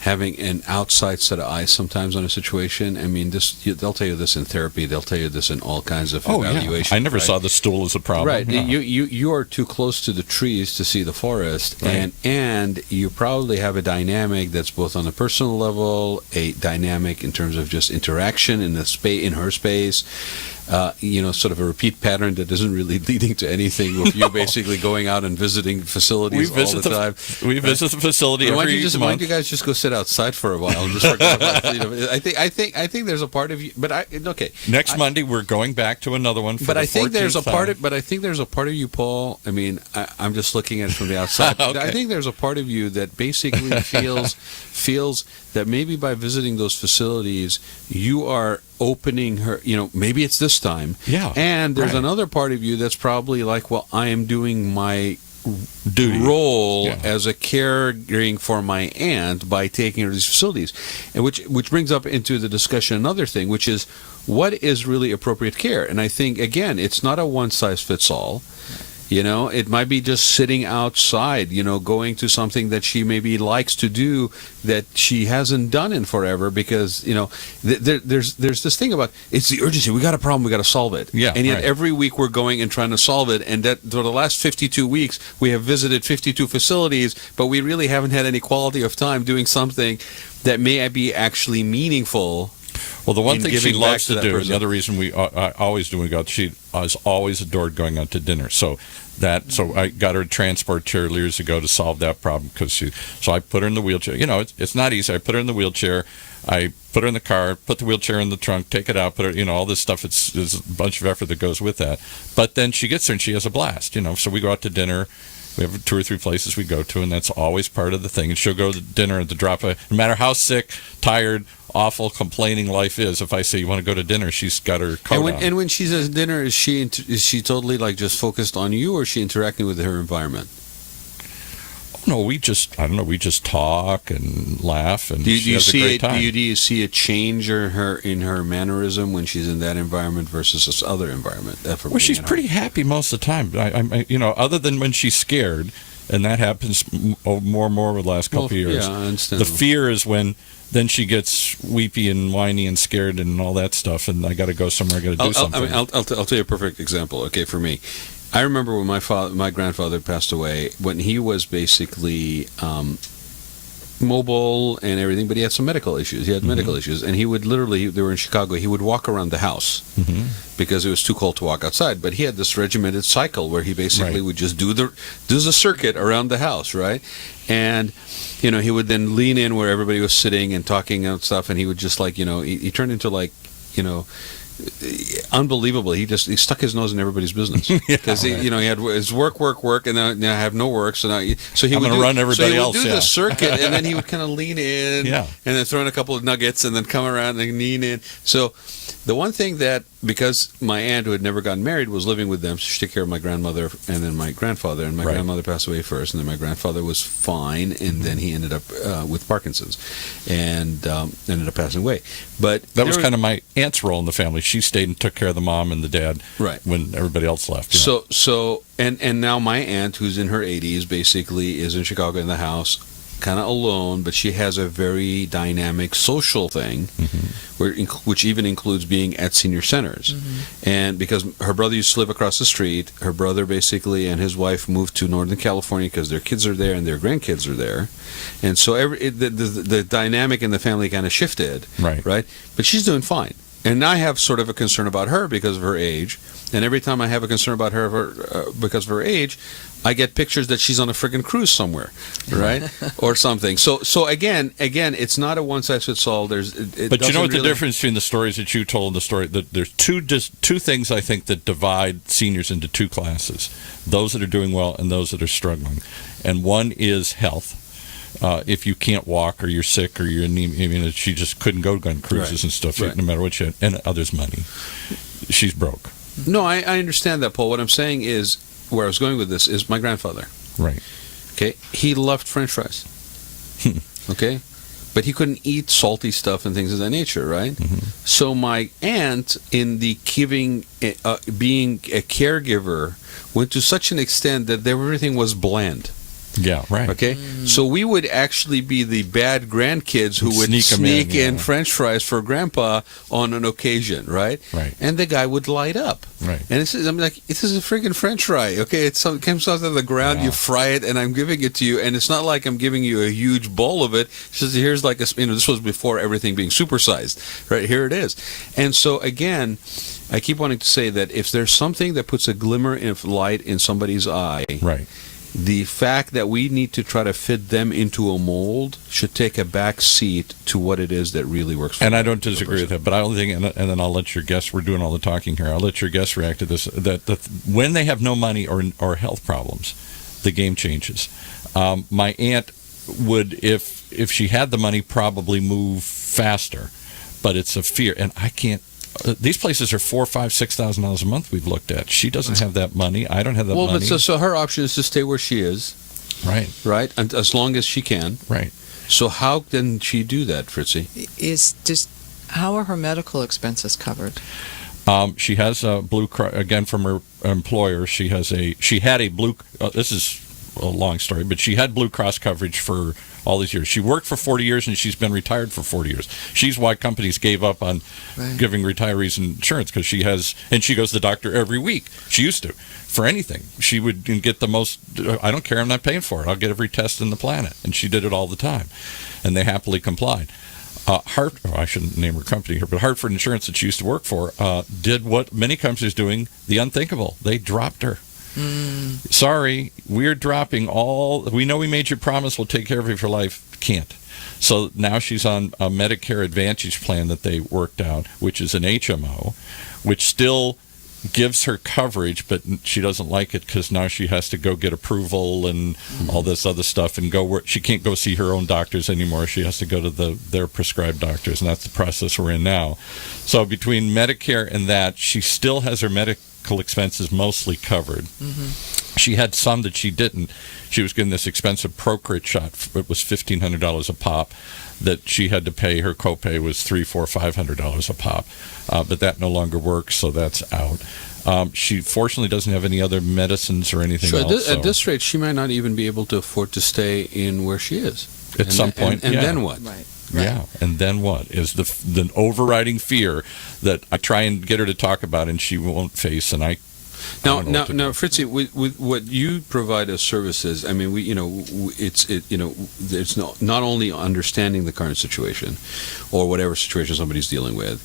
having an outside set of eyes sometimes on a situation. I mean, they'll tell you this in therapy. They'll tell you this in all kinds of evaluations. I never saw the stool as a problem. Right. No. You are too close to the trees to see the forest, Right. and you probably have a dynamic that's both on a personal level, a dynamic in terms of just interaction in her space. Sort of a repeat pattern that isn't really leading to anything with you basically going out and visiting facilities all the time. We visit the facility every month. Why don't you guys just go sit outside for a while and just forget about it? I think there's a part of you, but okay. Next Monday we're going back to another one. But I think there's a part of you, Paul. I mean, I'm just looking at it from the outside. Okay. I think there's a part of you that basically feels that maybe by visiting those facilities, you are opening her, maybe it's this time. Yeah. And there's right. another part of you that's probably like, well, I am doing my duty role as a caring for my aunt by taking her to these facilities. And which brings up into the discussion another thing, which is what is really appropriate care? And I think, again, it's not a one-size-fits-all. It might be just sitting outside, going to something that she maybe likes to do that she hasn't done in forever because, there's this thing about it's the urgency. We got a problem. We got to solve it. Yeah, and yet right. every week we're going and trying to solve it. And that for the last 52 weeks, we have visited 52 facilities, but we really haven't had any quality of time doing something that may be actually meaningful. Well, the one thing she loves to do, person. the other reason I always do when we go out, she has always adored going out to dinner. So I got her a transport chair years ago to solve that problem so I put her in the wheelchair. It's not easy. I put her in the wheelchair. I put her in the car, put the wheelchair in the trunk, take it out, put her, all this stuff. There's a bunch of effort that goes with that. But then she gets there and she has a blast, So we go out to dinner. We have 2 or 3 places we go to, and that's always part of the thing. And she'll go to dinner at the drop of, no matter how sick, tired, awful, complaining life is, if I say you want to go to dinner, she's got her coat on. And when she's at dinner, is she totally like just focused on you, or is she interacting with her environment? No, we just talk and laugh, and she has a great time. Do you see a change in her mannerism when she's in that environment versus this other environment? Well, she's pretty happy most of the time. Other than when she's scared, and that happens more and more over the last couple of years. Yeah, I understand. The fear is when then she gets weepy and whiny and scared and all that stuff, and I got to go somewhere, I got to do something. I'll tell you a perfect example. Okay, for me. I remember when my grandfather passed away, when he was basically mobile and everything, but he had some medical issues. He had medical issues, and he would literally, they were in Chicago, he would walk around the house because it was too cold to walk outside. But he had this regimented cycle where he basically would just do the circuit around the house, right? And he would then lean in where everybody was sitting and talking and stuff, and he would just he turned into unbelievable. He stuck his nose in everybody's business because he had his work, and then I have no work. So he would run everybody else. So he would do the circuit, and then he would kind of lean in, and then throw in a couple of nuggets, and then come around and lean in. So the one thing that, because my aunt, who had never gotten married, was living with them, so she took care of my grandmother and then my grandfather, and my grandmother passed away first, and then my grandfather was fine, and then he ended up with Parkinson's, and ended up passing away. But that was kind of my aunt's role in the family. She stayed and took care of the mom and the dad when everybody else left. So now my aunt, who's in her 80s, basically is in Chicago in the house, kind of alone, but she has a very dynamic social thing, which even includes being at senior centers. And because her brother used to live across the street, her brother basically and his wife moved to Northern California because their kids are there and their grandkids are there. And so the dynamic in the family kind of shifted, right? But she's doing fine. And I have sort of a concern about her because of her age. And every time I have a concern about her because of her age, I get pictures that she's on a friggin' cruise somewhere, right, or something. So again, it's not a one size fits all. But you know what the difference between the stories that you told and the story? That there's two things I think that divide seniors into 2 classes: those that are doing well and those that are struggling. And one is health. If you can't walk or you're sick or you're anemic, she just couldn't go on cruises and stuff, no matter what she had. And others' money. She's broke. No, I understand that, Paul. What I'm saying is, where I was going with this is my grandfather. Right. Okay. He loved French fries. Okay. But he couldn't eat salty stuff and things of that nature, right? So my aunt, in the being a caregiver, went to such an extent that everything was bland. Yeah, right. Okay, so we would actually be the bad grandkids who would Sneak 'em sneak in, in yeah. French fries for Grandpa on an occasion, right? Right. And the guy would light up. Right. And I'm like, this is a freaking French fry. Okay, it comes out of the ground, Yeah. you fry it, and I'm giving it to you. And it's not like I'm giving you a huge bowl of it. It's just here's like this was before everything being supersized, right? Here it is. And so again, I keep wanting to say that if there's something that puts a glimmer of light in somebody's eye, Right. the fact that we need to try to fit them into a mold should take a back seat to what it is that really works for And I them. don't disagree with that, but I don't think, and then I'll let your guests, we're doing all the talking here, I'll let your guests react to this, that when they have no money or health problems, the game changes. My aunt would, if she had the money, probably move faster, but it's a fear, and I can't. These places are $4,000, $5,000, $6,000 a month we've looked at. She doesn't have that money. I don't have that money. Well, so her option is to stay where she is, Right, right? And as long as she can. right. So how can she do that, Fritzy? How are her medical expenses covered? She has a Blue Cross, again, from her employer. She had a Blue, this is a long story, but she had Blue Cross coverage for all these years. She worked for 40 years and she's been retired for 40 years. She's why companies gave up on giving retirees insurance, because she has, and she goes to the doctor every week. She used to, for anything. She would get the most, I don't care, I'm not paying for it. I'll get every test in the planet. And she did it all the time. And they happily complied. I shouldn't name her company here, but Hartford Insurance that she used to work for did what many companies are doing, the unthinkable. They dropped her. Sorry, we're dropping all. We know we made you promise we'll take care of you for life. Can't. So now she's on a Medicare Advantage plan that they worked out, which is an HMO, which still gives her coverage, but she doesn't like it because now she has to go get approval and all this other stuff, and go where she can't go see her own doctors anymore. She has to go to their prescribed doctors, and that's the process we're in now. So between Medicare and that, she still has her medical expenses mostly covered. She had some that she didn't. She was getting this expensive Procrit shot. It was $1,500 a pop. That she had to pay. Her copay was $300, $400, $500 a pop. But that no longer works, so that's out. She fortunately doesn't have any other medicines or anything else. At this rate, she might not even be able to afford to stay in where she is. At some point, and yeah. then what? Right. Yeah, and then what is the overriding fear that I try and get her to talk about, and she won't face, and I don't know what to do. Fritzy, with what you provide as services, I mean, it's not only understanding the current situation, or whatever situation somebody's dealing with,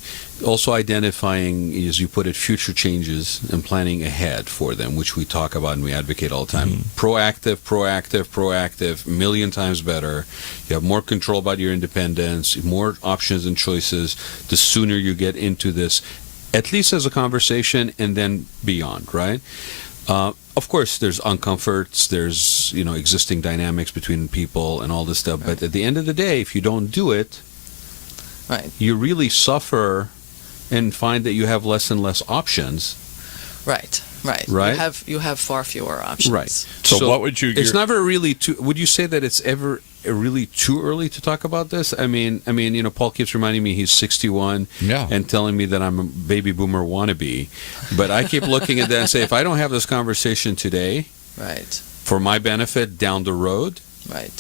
also identifying, as you put it, future changes and planning ahead for them, which we talk about and we advocate all the time. Proactive, a million times better. You have more control about your independence, more options and choices. The sooner you get into this, at least as a conversation, and then beyond, right? Of course, there's uncomforts, there's existing dynamics between people and all this stuff. But at the end of the day, if you don't do it, you really suffer and find that you have less and less options. Right. You have far fewer options. Right. So what would you? It's never really too. Would you say that it's ever really too early to talk about this? I mean, Paul keeps reminding me he's 61 and telling me that I'm a baby boomer wannabe, but I keep looking at that and say, if I don't have this conversation today, for my benefit down the road,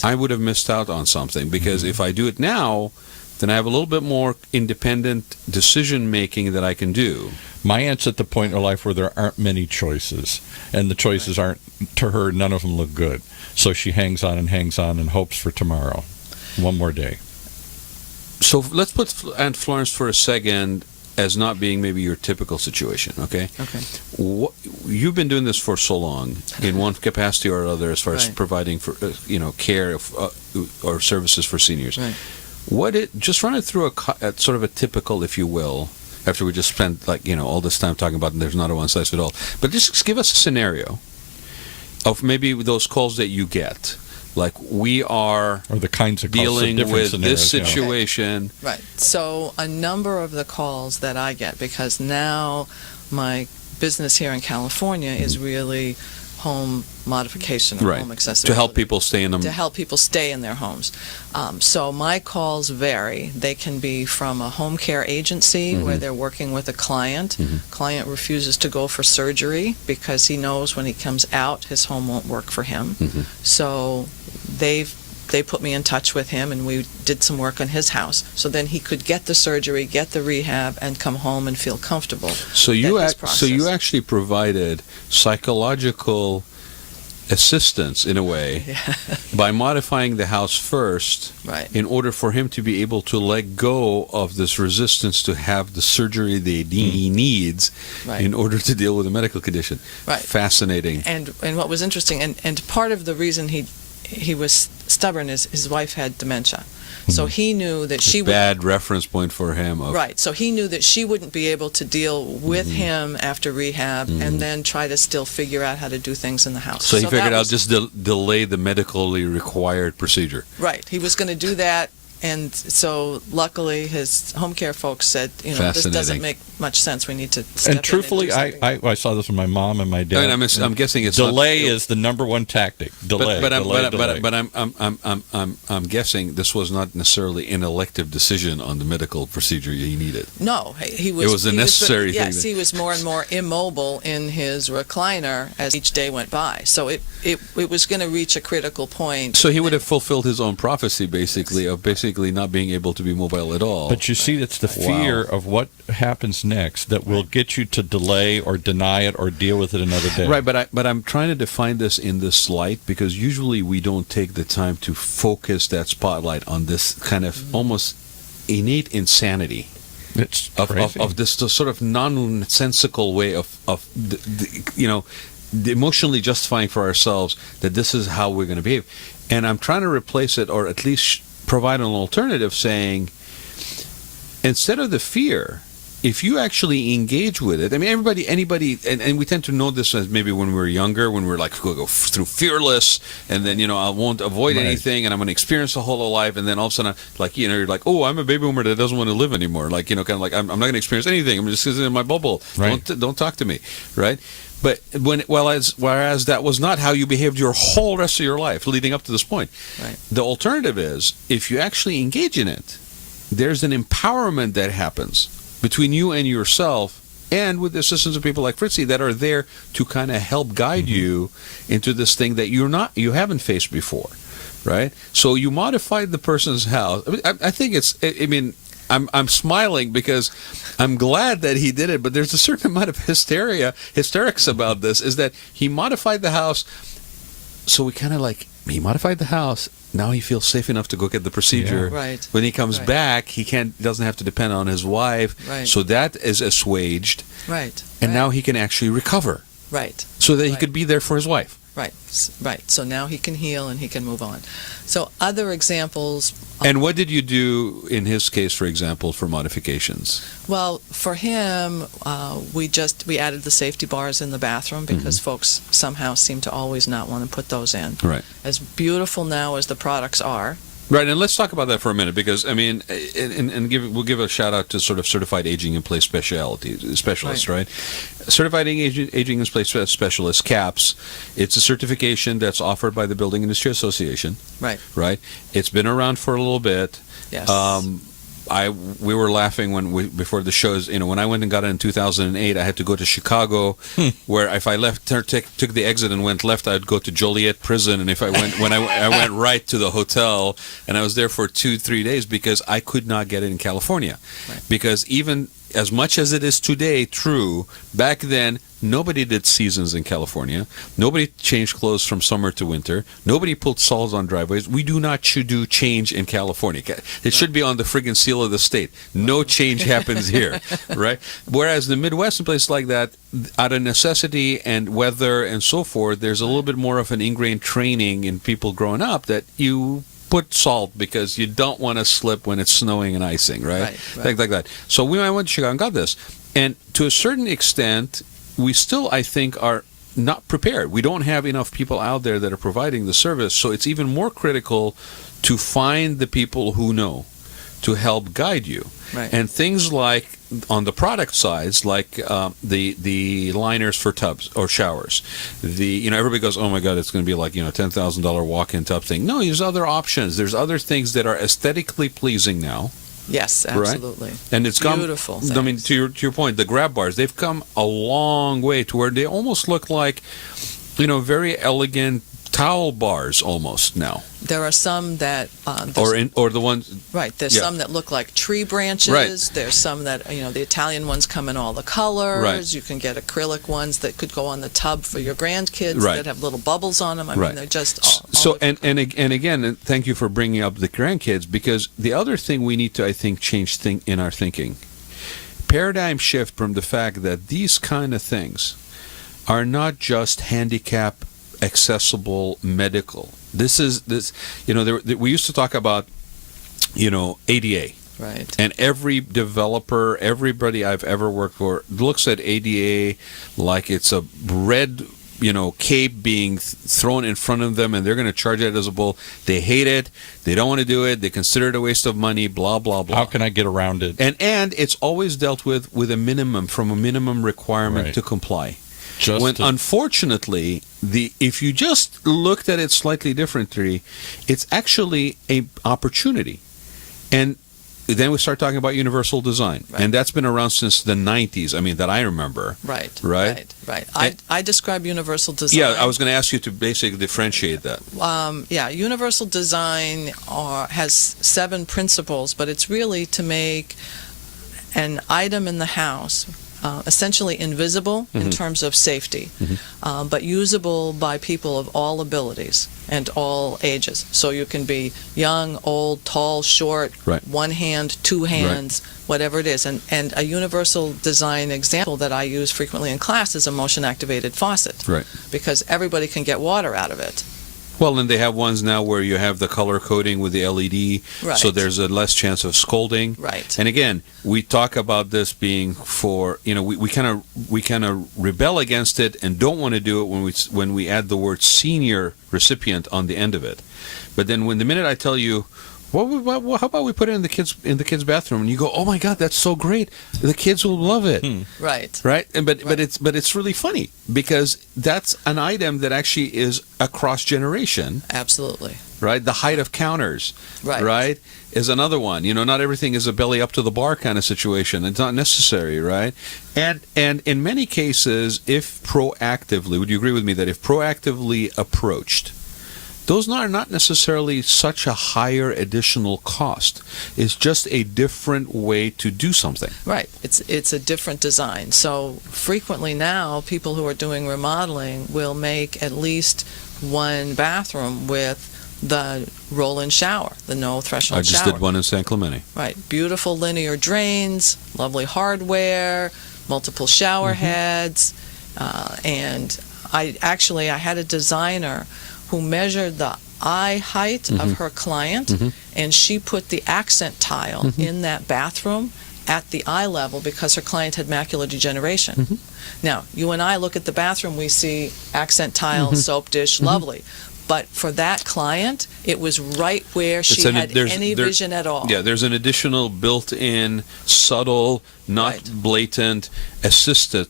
I would have missed out on something, because if I do it now, then I have a little bit more independent decision making that I can do. My aunt's at the point in her life where there aren't many choices, and the choices aren't, to her, none of them look good. So she hangs on and hopes for tomorrow. One more day. So let's put Aunt Florence for a second as not being maybe your typical situation, okay? Okay. You've been doing this for so long, in one capacity or other, as far as providing for care or services for seniors. Just run it through a sort of a typical, if you will, after we just spent all this time talking about there's not a one size fits all. But just give us a scenario of maybe those calls that you get, like we are, or the kinds of dealing with this situation. Right. So a number of the calls that I get, because now my business here in California is really home modification or Right. home accessibility. To help people stay in them. To help people stay in their homes. So my calls vary. They can be from a home care agency where they're working with a client. Client refuses to go for surgery because he knows when he comes out his home won't work for him. So they put me in touch with him, and we did some work on his house. So then he could get the surgery, get the rehab, and come home and feel comfortable. So you actually provided psychological assistance in a way by modifying the house first, Right. in order for him to be able to let go of this resistance to have the surgery that he needs Right. in order to deal with a medical condition. Right. Fascinating. And what was interesting, and part of the reason he was stubborn is his wife had dementia. So he knew that she would. Bad reference point for him. Right. So he knew that she wouldn't be able to deal with him after rehab and then try to still figure out how to do things in the house. So he figured that I'll was- just delay the medically required procedure. Right. He was going to do that. And so luckily his home care folks said, this Fascinating. doesn't make much sense. We need to step in And truthfully, and do something. I saw this with my mom and my dad. I mean, I'm guessing it's delay not, is the number one tactic. Delay, But delay. I'm guessing this was not necessarily an elective decision on the medical procedure he needed. No, he was. It was a necessary thing. Yes, he was more and more immobile in his recliner as each day went by. So it was going to reach a critical point. So he would have fulfilled his own prophecy, basically, of not being able to be mobile at all. But you see, it's the fear of what happens next that will get you to delay or deny it or deal with it another day. Right, but I'm trying to define this in this light, because usually we don't take the time to focus that spotlight on this kind of almost innate insanity It's crazy. of this sort of nonsensical way of emotionally justifying for ourselves that this is how we're going to behave. And I'm trying to replace it, or at least provide an alternative, saying, instead of the fear, if you actually engage with it, I mean, anybody, and we tend to know this as maybe when we were younger, when we were like, we'll go through fearless, and then, I won't avoid anything, and I'm going to experience the whole of life, and then all of a sudden, you're like, oh, I'm a baby boomer that doesn't want to live anymore. Like, kind of like, I'm not going to experience anything. I'm just in my bubble. Right. Don't talk to me, right? But whereas that was not how you behaved your whole rest of your life leading up to this point. Right. The alternative is, if you actually engage in it, there's an empowerment that happens between you and yourself, and with the assistance of people like Fritzy that are there to kind of help guide you into this thing that you haven't faced before, right? So you modified the person's house. I think I'm smiling because I'm glad that he did it, but there's a certain amount of hysterics about this, is that he modified the house. So he modified the house. Now he feels safe enough to go get the procedure. Yeah. Right. When he comes Right. back, he doesn't have to depend on his wife. Right. So that is assuaged. Right. And right. now he can actually recover. Right. So that he Right. could be there for his wife. Right. Right. So now he can heal and he can move on. So other examples. And what did you do in his case, for example, for modifications? Well, for him, we added the safety bars in the bathroom because folks somehow seem to always not want to put those in. Right. As beautiful now as the products are. Right, and let's talk about that for a minute, because we'll give a shout out to sort of certified aging in place specialists, right? Certified aging in place specialist, CAPS. It's a certification that's offered by the Building Industry Association. Right. Right. It's been around for a little bit. Yes. We were laughing before the shows. When I went and got it in 2008, I had to go to Chicago, where if I took the exit and went left, I'd go to Joliet Prison, and if I went right to the hotel, and I was there for 2-3 days because I could not get it in California, because even as much as it is today true, back then nobody did seasons in California. Nobody changed clothes from summer to winter. Nobody put salt on driveways. We do not do change in California. It should be on the friggin' seal of the state. No change happens here, right? Whereas the Midwest and places like that, out of necessity and weather and so forth, there's a little bit more of an ingrained training in people growing up that you put salt because you don't want to slip when it's snowing and icing, right? Things like that. So I went to Chicago and got this. And to a certain extent, we still, I think, are not prepared. We don't have enough people out there that are providing the service. So it's even more critical to find the people who know to help guide you. Right. And things like on the product sides, like the liners for tubs or showers, everybody goes, oh my God, it's going to be like $10,000 walk-in tub thing. No, there's other options. There's other things that are aesthetically pleasing now. Yes, absolutely. Right? And it's beautiful. I mean, to your point, the grab bars, they've come a long way to where they almost look like, very elegant towel bars almost now. There are some that or the ones right. There's some that look like tree branches. Right. There's some that the Italian ones come in all the colors. Right. You can get acrylic ones that could go on the tub for your grandkids right. that have little bubbles on them. I right. mean, they're just and again, thank you for bringing up the grandkids, because the other thing we need to, I think, change in our thinking, paradigm shift from the fact that these kind of things are not just handicap accessible medical. We used to talk about ADA, right, and every developer, everybody I've ever worked for looks at ADA like it's a red cape being thrown in front of them, and they're going to charge it as a bull. They hate it, they don't want to do it, they consider it a waste of money, blah blah blah. How can I get around it? And it's always dealt with a minimum requirement right. to comply. Unfortunately, if you just looked at it slightly differently, it's actually an opportunity. And then we start talking about universal design, right. and that's been around since the 90s. I mean, that I remember. Right. Right. I describe universal design. Yeah, I was going to ask you to basically differentiate that. Universal design has 7 principles, but it's really to make an item in the house essentially invisible in terms of safety, but usable by people of all abilities and all ages. So you can be young, old, tall, short, right. one hand, two hands, right. whatever it is. And a universal design example that I use frequently in class is a motion-activated faucet, right. because everybody can get water out of it. Well, and they have ones now where you have the color coding with the LED, right. so there's a less chance of scalding. Right. And again, we talk about this being for, we kind of rebel against it and don't want to do it when we add the word senior recipient on the end of it. But then the minute I tell you, how about we put it in the kids' bathroom, and you go, oh my God, that's so great, the kids will love it. Right. Right. But it's really funny, because that's an item that actually is across generation. Absolutely. Right. The height of counters. Right. Is another one. Not everything is a belly up to the bar kind of situation. It's not necessary. Right. And in many cases, if proactively, would you agree with me that if proactively approached, those are not necessarily such a higher additional cost. It's just a different way to do something. Right. It's a different design. So frequently now, people who are doing remodeling will make at least one bathroom with the roll-in shower, the no-threshold shower. I just did one in San Clemente. Right. Beautiful linear drains, lovely hardware, multiple shower heads, and I had a designer who measured the eye height of her client, and she put the accent tile in that bathroom at the eye level because her client had macular degeneration. Now, you and I look at the bathroom, we see accent tile, soap dish, lovely. But for that client, it was right where she had any vision at all. Yeah, there's an additional built-in, subtle, not blatant, assisted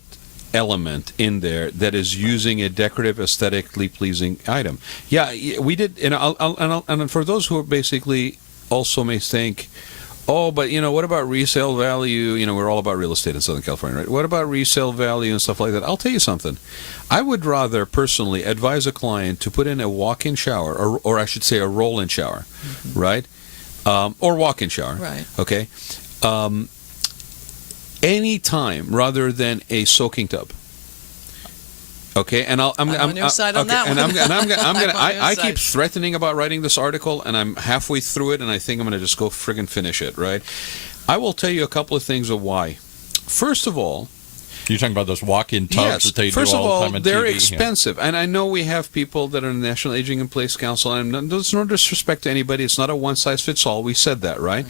element in there that is using a decorative, aesthetically pleasing item. Yeah, we did, and for those who are basically also may think, oh, but what about resale value? We're all about real estate in Southern California, right? What about resale value and stuff like that? I'll tell you something. I would rather personally advise a client to put in a walk-in shower, or I should say a roll-in shower, right? Or walk-in shower, right? Okay. Any time rather than a soaking tub. Okay, and I'm on your side on that one. I keep threatening about writing this article, and I'm halfway through it, and I think I'm going to just go friggin' finish it. Right? I will tell you a couple of things of why. First of all, you're talking about those walk-in tubs that they do all the time on TV. They're expensive, and I know we have people that are in the National Aging in Place Council, and there's no disrespect to anybody. It's not a one-size-fits-all. We said that, right?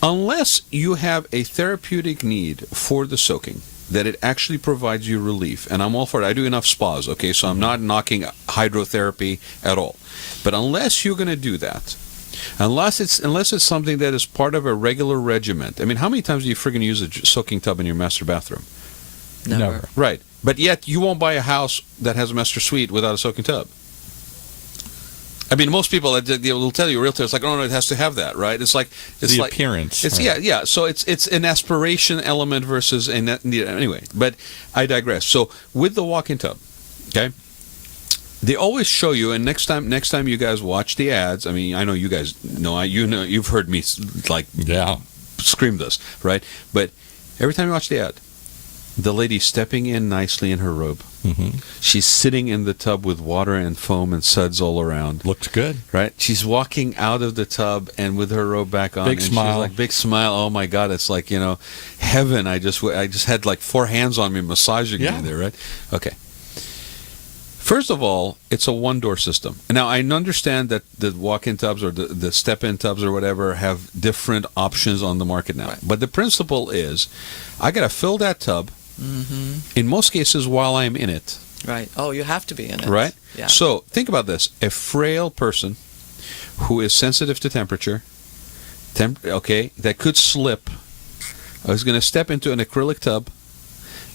Unless you have a therapeutic need for the soaking, that it actually provides you relief, and I'm all for it. I do enough spas, okay, so I'm not knocking hydrotherapy at all. But unless you're going to do that, Unless it's something that is part of a regular regiment. I mean, how many times do you friggin' use a soaking tub in your master bathroom? Never. Right. But yet you won't buy a house that has a master suite without a soaking tub. I mean, most people will tell you, realtors, like, oh no, it has to have that, right? It's like the appearance. It's right. yeah. So it's an aspiration element versus anyway. But I digress. So with the walk-in tub, okay, they always show you, and next time you guys watch the ads, I mean, I know you guys know, you've heard me like scream this, right? But every time you watch the ad, the lady stepping in nicely in her robe. Mm-hmm. She's sitting in the tub with water and foam and suds all around. Looks good. Right? She's walking out of the tub and with her robe back on. Big smile. She's like, big smile. Oh my God, it's like, heaven. I just had like 4 hands on me massaging me there, right? Okay. First of all, it's a one-door system. Now, I understand that the walk-in tubs or the step-in tubs or whatever have different options on the market now. Right. But the principle is, I got to fill that tub, in most cases, while I'm in it. Right. Oh, you have to be in it. Right? Yeah. So, think about this. A frail person who is sensitive to temperature, that could slip, is going to step into an acrylic tub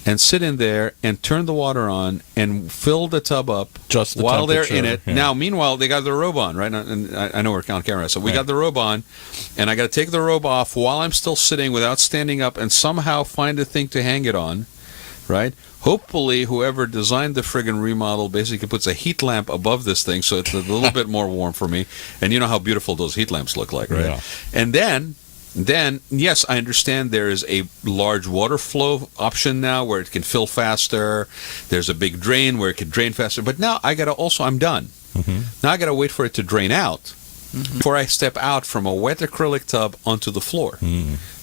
and sit in there and turn the water on and fill the tub up just while they're in it. Yeah. Now, meanwhile, they got their robe on, right? And I know we're on camera, so we got the robe on, and I got to take the robe off while I'm still sitting without standing up and somehow find a thing to hang it on, right? Hopefully, whoever designed the friggin' remodel basically puts a heat lamp above this thing so it's a little bit more warm for me. And you know how beautiful those heat lamps look like, right? Yeah. And then, yes, I understand there is a large water flow option now where it can fill faster. There's a big drain where it can drain faster. But now I'm done. Mm-hmm. Now I got to wait for it to drain out before I step out from a wet acrylic tub onto the floor,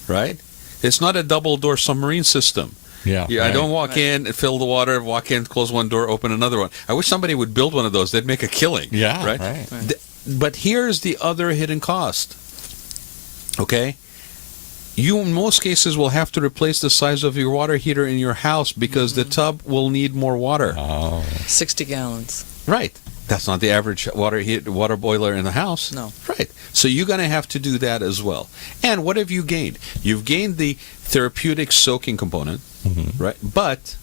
right? It's not a double door submarine system. Yeah, I don't walk in, fill the water, walk in, close one door, open another one. I wish somebody would build one of those. They'd make a killing. Yeah, right. But here's the other hidden cost. Okay? You, in most cases, will have to replace the size of your water heater in your house because the tub will need more water. Oh. 60 gallons. Right. That's not the average water boiler in the house. No. Right. So you're going to have to do that as well. And what have you gained? You've gained the therapeutic soaking component, right? But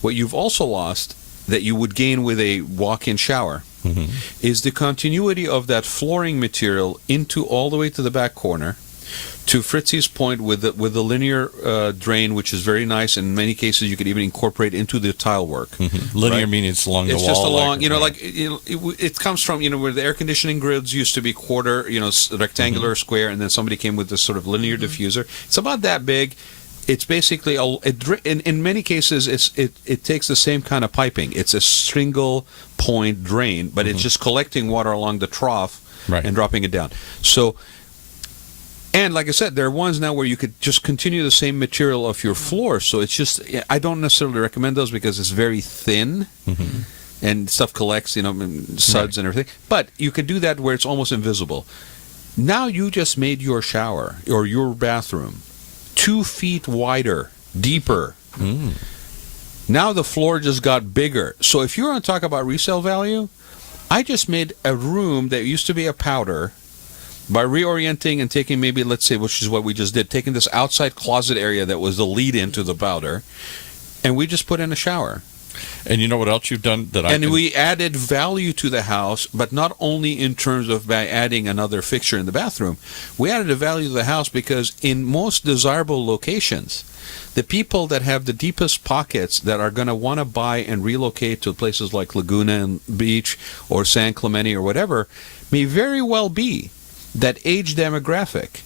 what you've also lost that you would gain with a walk-in shower is the continuity of that flooring material into all the way to the back corner. To Fritzy's point, with the linear drain, which is very nice, in many cases you could even incorporate into the tile work. Linear meaning it's along the wall. It's just along, it comes from, where the air conditioning grids used to be quarter, rectangular, square, and then somebody came with this sort of linear diffuser. It's about that big. It's basically, in many cases, it takes the same kind of piping. It's a single point drain, but it's just collecting water along the trough and dropping it down. So. And like I said, there are ones now where you could just continue the same material of your floor. So it's just, I don't necessarily recommend those because it's very thin and stuff collects, suds and everything. But you could do that where it's almost invisible. Now you just made your shower or your bathroom 2 feet wider, deeper. Now the floor just got bigger. So if you're going to talk about resale value, I just made a room that used to be a powder by reorienting and taking maybe, let's say, which is what we just did, taking this outside closet area that was the lead into the powder, and we just put in a shower. And you know what else you've done we added value to the house, but not only in terms of by adding another fixture in the bathroom. We added a value to the house because in most desirable locations, the people that have the deepest pockets that are going to want to buy and relocate to places like Laguna Beach or San Clemente or whatever may very well be that age demographic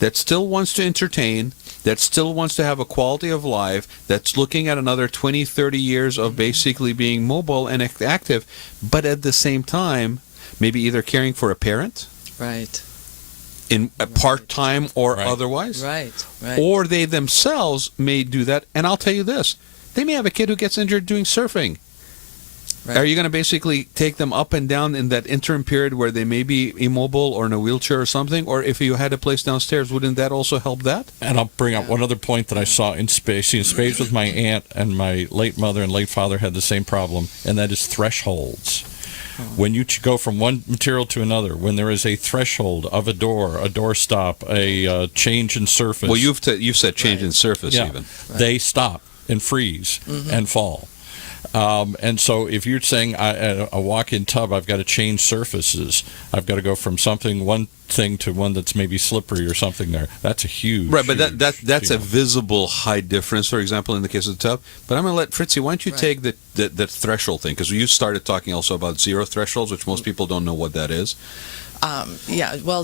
that still wants to entertain, that still wants to have a quality of life, that's looking at another 20, 30 years of basically being mobile and active, but at the same time, maybe either caring for a parent. Right. In a part-time or otherwise. Right. Or they themselves may do that. And I'll tell you this, they may have a kid who gets injured doing surfing. Right. Are you going to basically take them up and down in that interim period where they may be immobile or in a wheelchair or something? Or if you had a place downstairs, wouldn't that also help that? And I'll bring up one other point that I saw in spades. In spades with my aunt and my late mother and late father had the same problem, and that is thresholds. When you go from one material to another, when there is a threshold of a doorstop, a change in surface. Well, you've said change in surface even. They stop and freeze and fall. And so if you're saying a walk-in tub, I've got to change surfaces. I've got to go from one thing to one that's maybe slippery or something there. That's a huge Right, but huge that's deal. a visible height difference, for example, in the case of the tub. But I'm going to let Fritzy, why don't you take the threshold thing? Because you started talking also about zero thresholds, which most people don't know what that is.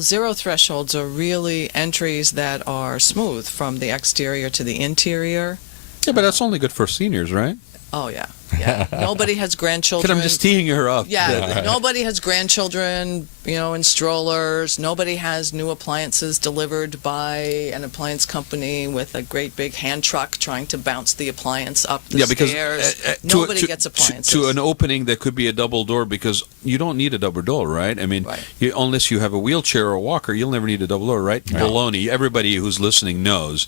Zero thresholds are really entries that are smooth from the exterior to the interior. Yeah, but that's only good for seniors, right? Oh, yeah. Nobody has grandchildren. I'm just teeing her up. Nobody has grandchildren, in strollers. Nobody has new appliances delivered by an appliance company with a great big hand truck trying to bounce the appliance up the stairs. Nobody gets appliances. To an opening that could be a double door, because you don't need a double door, right? I mean, unless you have a wheelchair or a walker, you'll never need a double door, right? Baloney. Everybody who's listening knows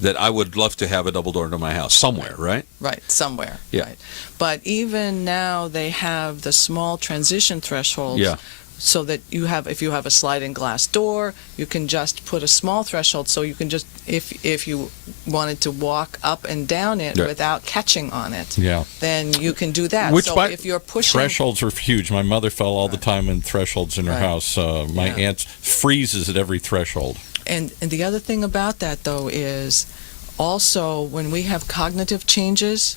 that I would love to have a double door to my house somewhere, right? Right, somewhere. Yeah. Right. But even now they have the small transition thresholds. Yeah. So that if you have a sliding glass door, you can just put a small threshold. So you can just, if you wanted to walk up and down it without catching on it, then you can do that. If you're pushing, thresholds are huge. My mother fell all the time in thresholds in her house. My aunt freezes at every threshold. And the other thing about that though is also when we have cognitive changes,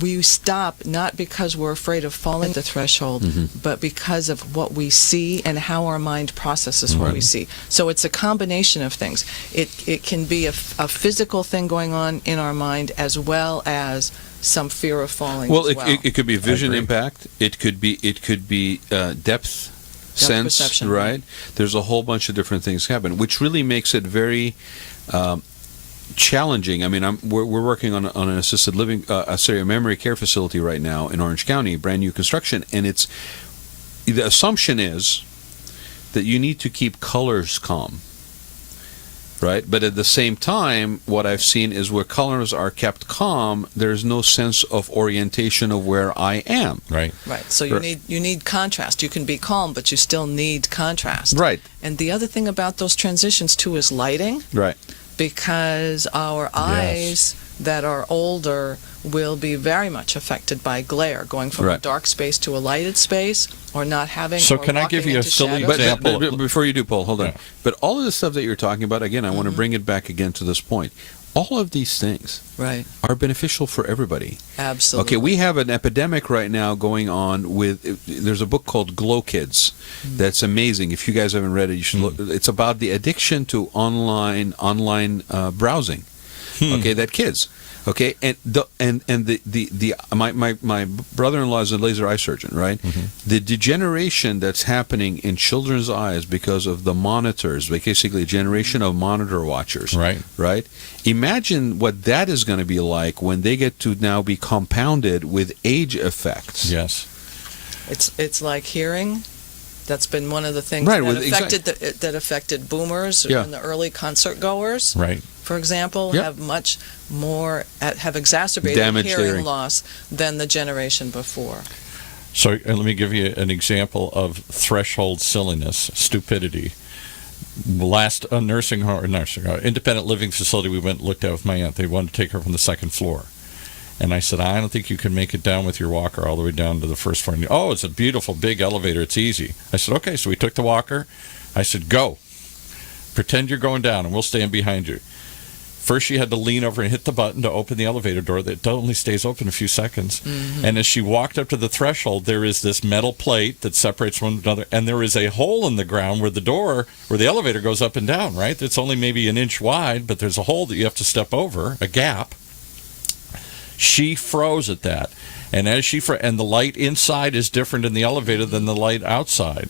we stop not because we're afraid of falling the threshold, but because of what we see and how our mind processes what we see. So it's a combination of things. It can be a physical thing going on in our mind as well as some fear of falling. Well, it could be vision impact. It could be depth sense, perception, right? There's a whole bunch of different things happen, which really makes it very challenging. I mean, we're working on an assisted living, a memory care facility right now in Orange County, brand new construction, and the assumption is that you need to keep colors calm, right? But at the same time, what I've seen is where colors are kept calm, there's no sense of orientation of where I am. Right. So you need contrast. You can be calm, but you still need contrast. Right. And the other thing about those transitions too is lighting. Right. Because our eyes that are older will be very much affected by glare, going from a dark space to a lighted space, or not having. So can I give you a silly example? But before you do, Paul, hold on. But all of the stuff that you're talking about, again, I want to bring it back again to this point. All of these things are beneficial for everybody. Absolutely. Okay, we have an epidemic right now going on with, there's a book called Glow Kids that's amazing. If you guys haven't read it, you should look. It's about the addiction to online browsing. Okay, that kids. Okay, and my brother-in-law is a laser eye surgeon, right? The degeneration that's happening in children's eyes because of the monitors, basically a generation of monitor watchers, right? Imagine what that is going to be like when they get to now be compounded with age effects. Yes, it's like hearing. That's been one of the things that affected boomers and the early concert goers. Right. For example, have much more have exacerbated hearing loss than the generation before. So let me give you an example of threshold silliness, stupidity. Last nursing home, independent living facility we went and looked at with my aunt. They wanted to take her from the second floor. And I said, I don't think you can make it down with your walker all the way down to the first floor. And, oh, it's a beautiful big elevator. It's easy. I said, okay. So we took the walker. I said, go. Pretend you're going down, and we'll stand behind you. First, she had to lean over and hit the button to open the elevator door that only stays open a few seconds. And as she walked up to the threshold, there is this metal plate that separates one another, and there is a hole in the ground where the elevator goes up and down, right? It's only maybe an inch wide, but there's a hole that you have to step over, a gap. She froze at that. And as and the light inside is different in the elevator than the light outside.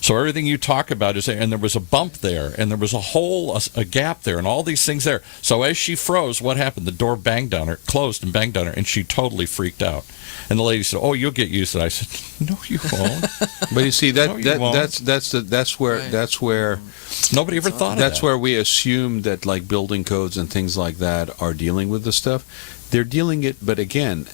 So everything you talk about is there, and there was a bump there, and there was a hole, a gap there, and all these things there. So as she froze, what happened? The door banged on her, closed and banged on her, and she totally freaked out. And the lady said, "Oh, you'll get used to it." I said, "No, you won't." But you see, that's where nobody ever thought of that. That's where we assume that like building codes and things like that are dealing with this stuff. They're dealing it, but again,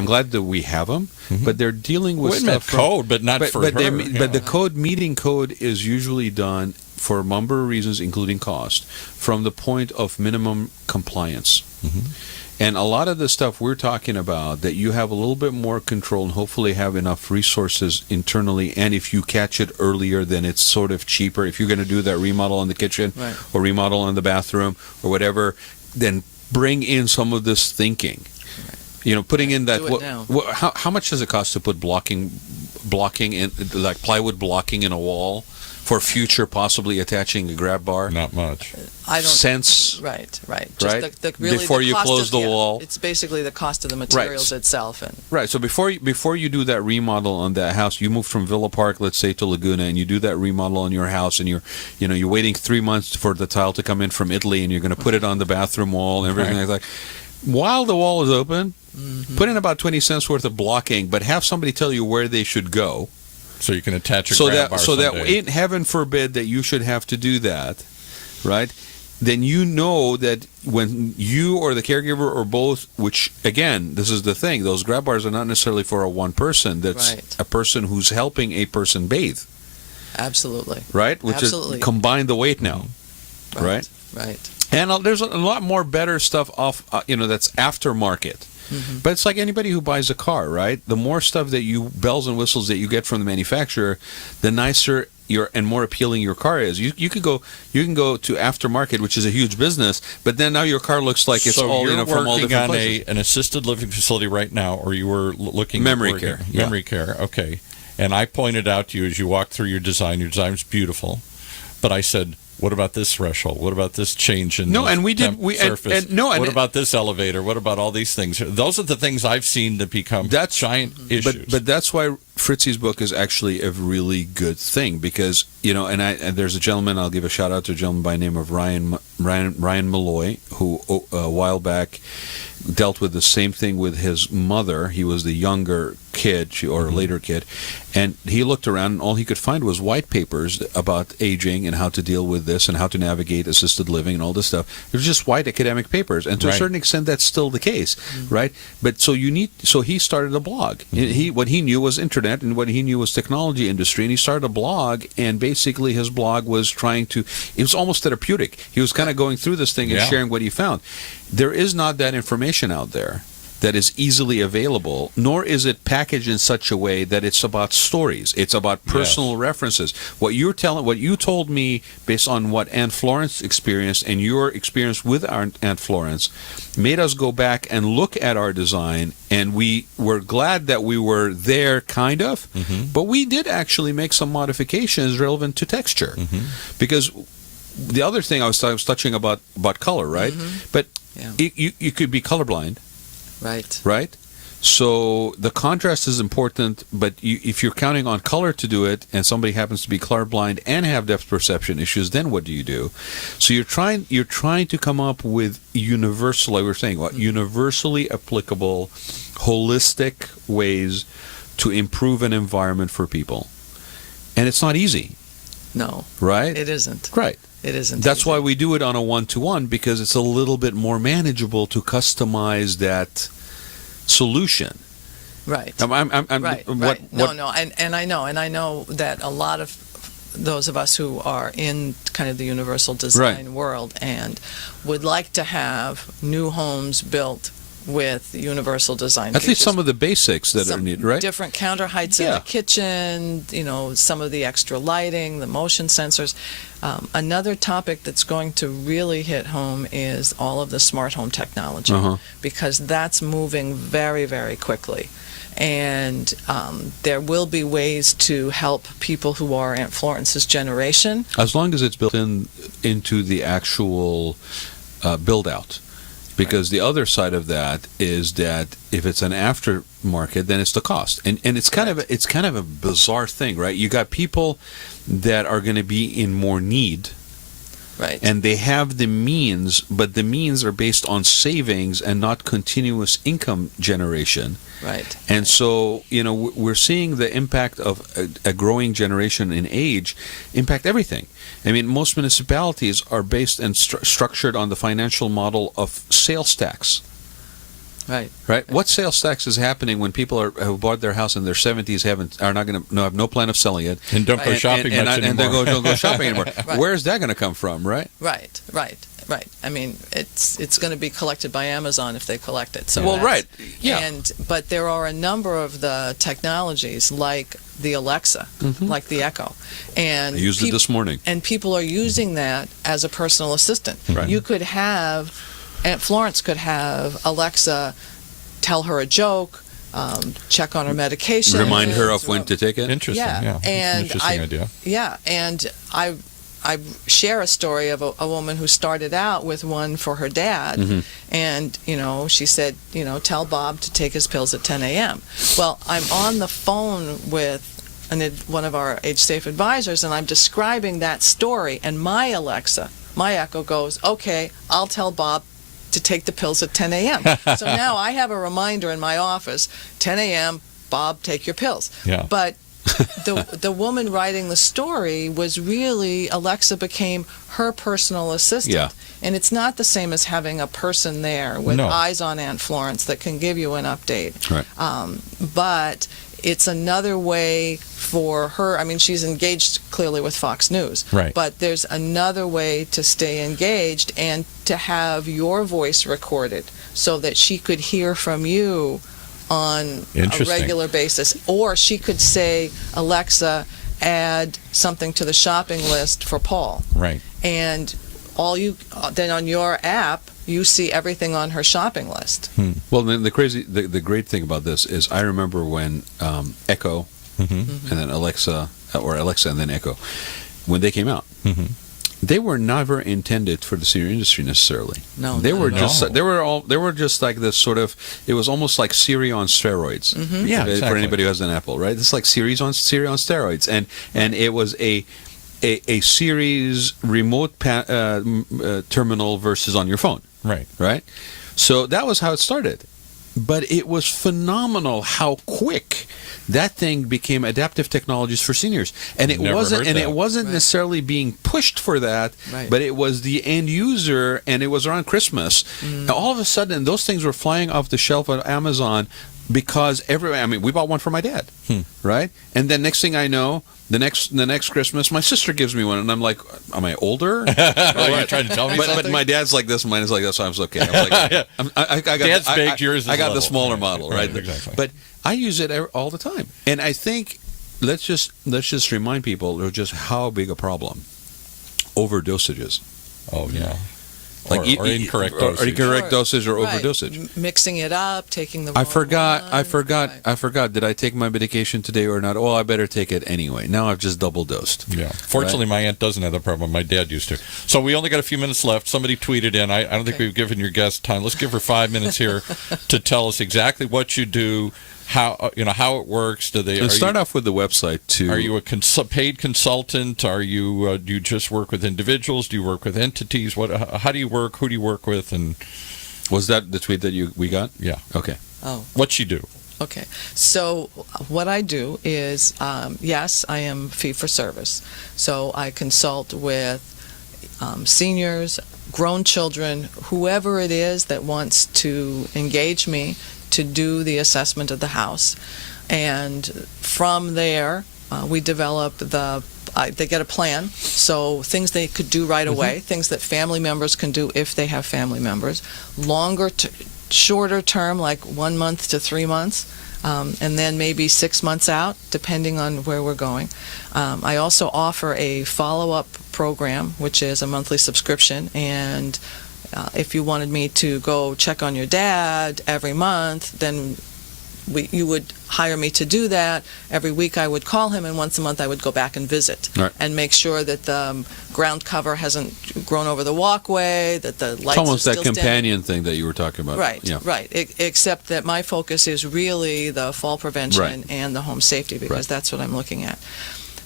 I'm glad that we have them, but they're dealing with Wait a minute, stuff code, but not for her. But the meeting code is usually done for a number of reasons, including cost, from the point of minimum compliance. And a lot of the stuff we're talking about that you have a little bit more control and hopefully have enough resources internally, and if you catch it earlier, then it's sort of cheaper. If you're going to do that remodel on the kitchen or remodel on the bathroom or whatever, then bring in some of this thinking. You know, putting in that. How much does it cost to put blocking in, like plywood blocking in a wall for future possibly attaching a grab bar? Not much. I don't. Cents. Right. Right? Really Before the you cost close the wall. It's basically the cost of the materials itself. Right. So before you do that remodel on that house, you move from Villa Park, let's say, to Laguna, and you do that remodel on your house, and you're waiting 3 months for the tile to come in from Italy, and you're going to put it on the bathroom wall and everything like that. While the wall is open, put in about 20 cents worth of blocking, but have somebody tell you where they should go. So you can attach a grab bar someday. That heaven forbid that you should have to do that, right? Then you know that when you or the caregiver or both, which again, this is the thing, those grab bars are not necessarily for a one person. That's a person who's helping a person bathe. Absolutely. Right? Which is combine the weight now. Right? Right. And there's a lot more better stuff off, that's aftermarket. But it's like anybody who buys a car, right? The more stuff that bells and whistles that you get from the manufacturer, the nicer and more appealing your car is. You can go to aftermarket, which is a huge business, but then now your car looks like it's all from all different places. An assisted living facility right now, or you were looking memory care. Memory care, okay. And I pointed out to you as you walked through your design was beautiful, but I said, what about this threshold? What about this change in surface? What about this elevator? What about all these things? Those are the things I've seen that become giant issues. But that's why Fritzy's book is actually a really good thing, because and there's a gentleman, I'll give a shout out to a gentleman by the name of Ryan Malloy, who a while back dealt with the same thing with his mother. He was the younger kid or later kid, and he looked around and all he could find was white papers about aging and how to deal with this and how to navigate assisted living and all this stuff. It was just white academic papers, and to a certain extent that's still the case, right? But so he started a blog. What he knew was internet and what he knew was technology industry, and he started a blog, and basically his blog was it was almost therapeutic. He was kind of going through this thing and sharing what he found. There is not that information out there that is easily available, nor is it packaged in such a way that it's about stories. It's about personal references. What you told me based on what Aunt Florence experienced and your experience with our Aunt Florence made us go back and look at our design, and we were glad that we were there, kind of, but we did actually make some modifications relevant to texture. Because the other thing I was touching about color, right? But you could be colorblind. Right? So the contrast is important, but if you're counting on color to do it, and somebody happens to be colorblind and have depth perception issues, then what do you do? So you're trying to come up with universal, like we were saying, universally applicable, holistic ways to improve an environment for people. And it's not easy. No. Right? It isn't. Right. It isn't. That's easy. why we do it on a one-to-one, because it's a little bit more manageable to customize that solution. Right. Right. And I know that a lot of those of us who are in kind of the universal design world and would like to have new homes built with universal design. At least some of the basics that are needed, right? Different counter heights in the kitchen, some of the extra lighting, the motion sensors. Another topic that's going to really hit home is all of the smart home technology, because that's moving very, very quickly. And there will be ways to help people who are Aunt Florence's generation. As long as it's built into the actual build-out. Because the other side of that is that if it's an aftermarket, then it's the cost, and it's kind of a bizarre thing, right? You got people that are going to be in more need, right? And they have the means, but the means are based on savings and not continuous income generation, right? And so we're seeing the impact of a growing generation in age impact everything. I mean, most municipalities are based and structured on the financial model of sales tax. Right. Right. What sales tax is happening when people who bought their house in their 70s are not going to have no plan of selling it And don't go shopping much and they anymore. don't go shopping anymore? Right. Where's that going to come from? Right. Right. I mean, it's going to be collected by Amazon if they collect it. So Well, that's- right. Yeah. But there are a number of the technologies like the Alexa, like the Echo, and I used it this morning. and people are using that as a personal assistant. Right. You could have, Aunt Florence could have Alexa tell her a joke, check on her medication, Remind her of when to take it. Interesting. Yeah, Yeah. and Interesting idea. Yeah, and I share a story of a woman who started out with one for her dad, and she said, tell Bob to take his pills at 10 a.m. Well, I'm on the phone with one of our Age Safe advisors, and I'm describing that story, and my Alexa, my Echo goes, okay, I'll tell Bob to take the pills at 10 a.m. So now I have a reminder in my office, 10 a.m., Bob, take your pills. Yeah. But the woman writing the story was really, Alexa became her personal assistant. Yeah. And it's not the same as having a person there with No. eyes on Aunt Florence that can give you an update. Right. But it's another way for her. I mean, she's engaged clearly with Fox News. Right. But there's another way to stay engaged and to have your voice recorded so that she could hear from you on a Interesting. regular basis. Or she could say, Alexa, add something to the shopping list for Paul. Right. And then on your app, you see everything on her shopping list. Well, then the great thing about this is I remember when Echo and then Alexa, or Alexa and then Echo, when they came out, they were never intended for the senior industry necessarily. No, they not were at just all. they were just like this sort of. It was almost like Siri on steroids. Yeah, for exactly. anybody who has an Apple, right? It's like Siri on steroids, and it was a Siri's remote terminal versus on your phone. Right. Right? So that was how it started. But it was phenomenal how quick that thing became adaptive technologies for seniors. And it Never wasn't heard that. it wasn't Right. necessarily being pushed for that, Right. but it was the end user, and it was around Christmas. And all of a sudden those things were flying off the shelf at Amazon because we bought one for my dad. Right? And then next thing I know, the next Christmas, my sister gives me one, and I'm like, "Am I older?" Oh, you're trying to tell me But something? my dad's like this, mine is like this, so I was okay. I was like, I got, Dad's big, yours is I got the little. smaller Right, model, right, right? exactly. But I use it all the time, and I think let's just remind people of just how big a problem overdosages. Oh, yeah. Like or incorrect or dosage. incorrect dosage or Right. overdosage. Mixing it up, taking the I wrong forgot. one. I forgot. Did I take my medication today or not? Oh, I better take it anyway. Now I've just double dosed. Yeah. Fortunately, my aunt doesn't have the problem. My dad used to. So we only got a few minutes left. Somebody tweeted in. I don't think we've given your guest time. Let's give her 5 minutes here to tell us exactly what you do, how how it works. Let's start off with the website too. Are you a paid consultant? Are you do you just work with individuals? Do you work with entities? How do you work? Who do you work with? And Was that the tweet that we got? yeah, Okay. Oh, what you do? okay. So what I do is, yes, I am fee for service. So I consult with seniors, grown children, whoever it is that wants to engage me to do the assessment of the house. And from there, we develop they get a plan, so things they could do right away, things that family members can do if they have family members, shorter term, like 1 month to 3 months, and then maybe 6 months out, depending on where we're going. I also offer a follow-up program, which is a monthly subscription, and if you wanted me to go check on your dad every month, then you would hire me to do that. Every week I would call him, and once a month I would go back and visit and make sure that the ground cover hasn't grown over the walkway, that the lights It's almost are that still companion thing that you were talking about. Right, Yeah. right. Except that my focus is really the fall prevention and the home safety, because that's what I'm looking at.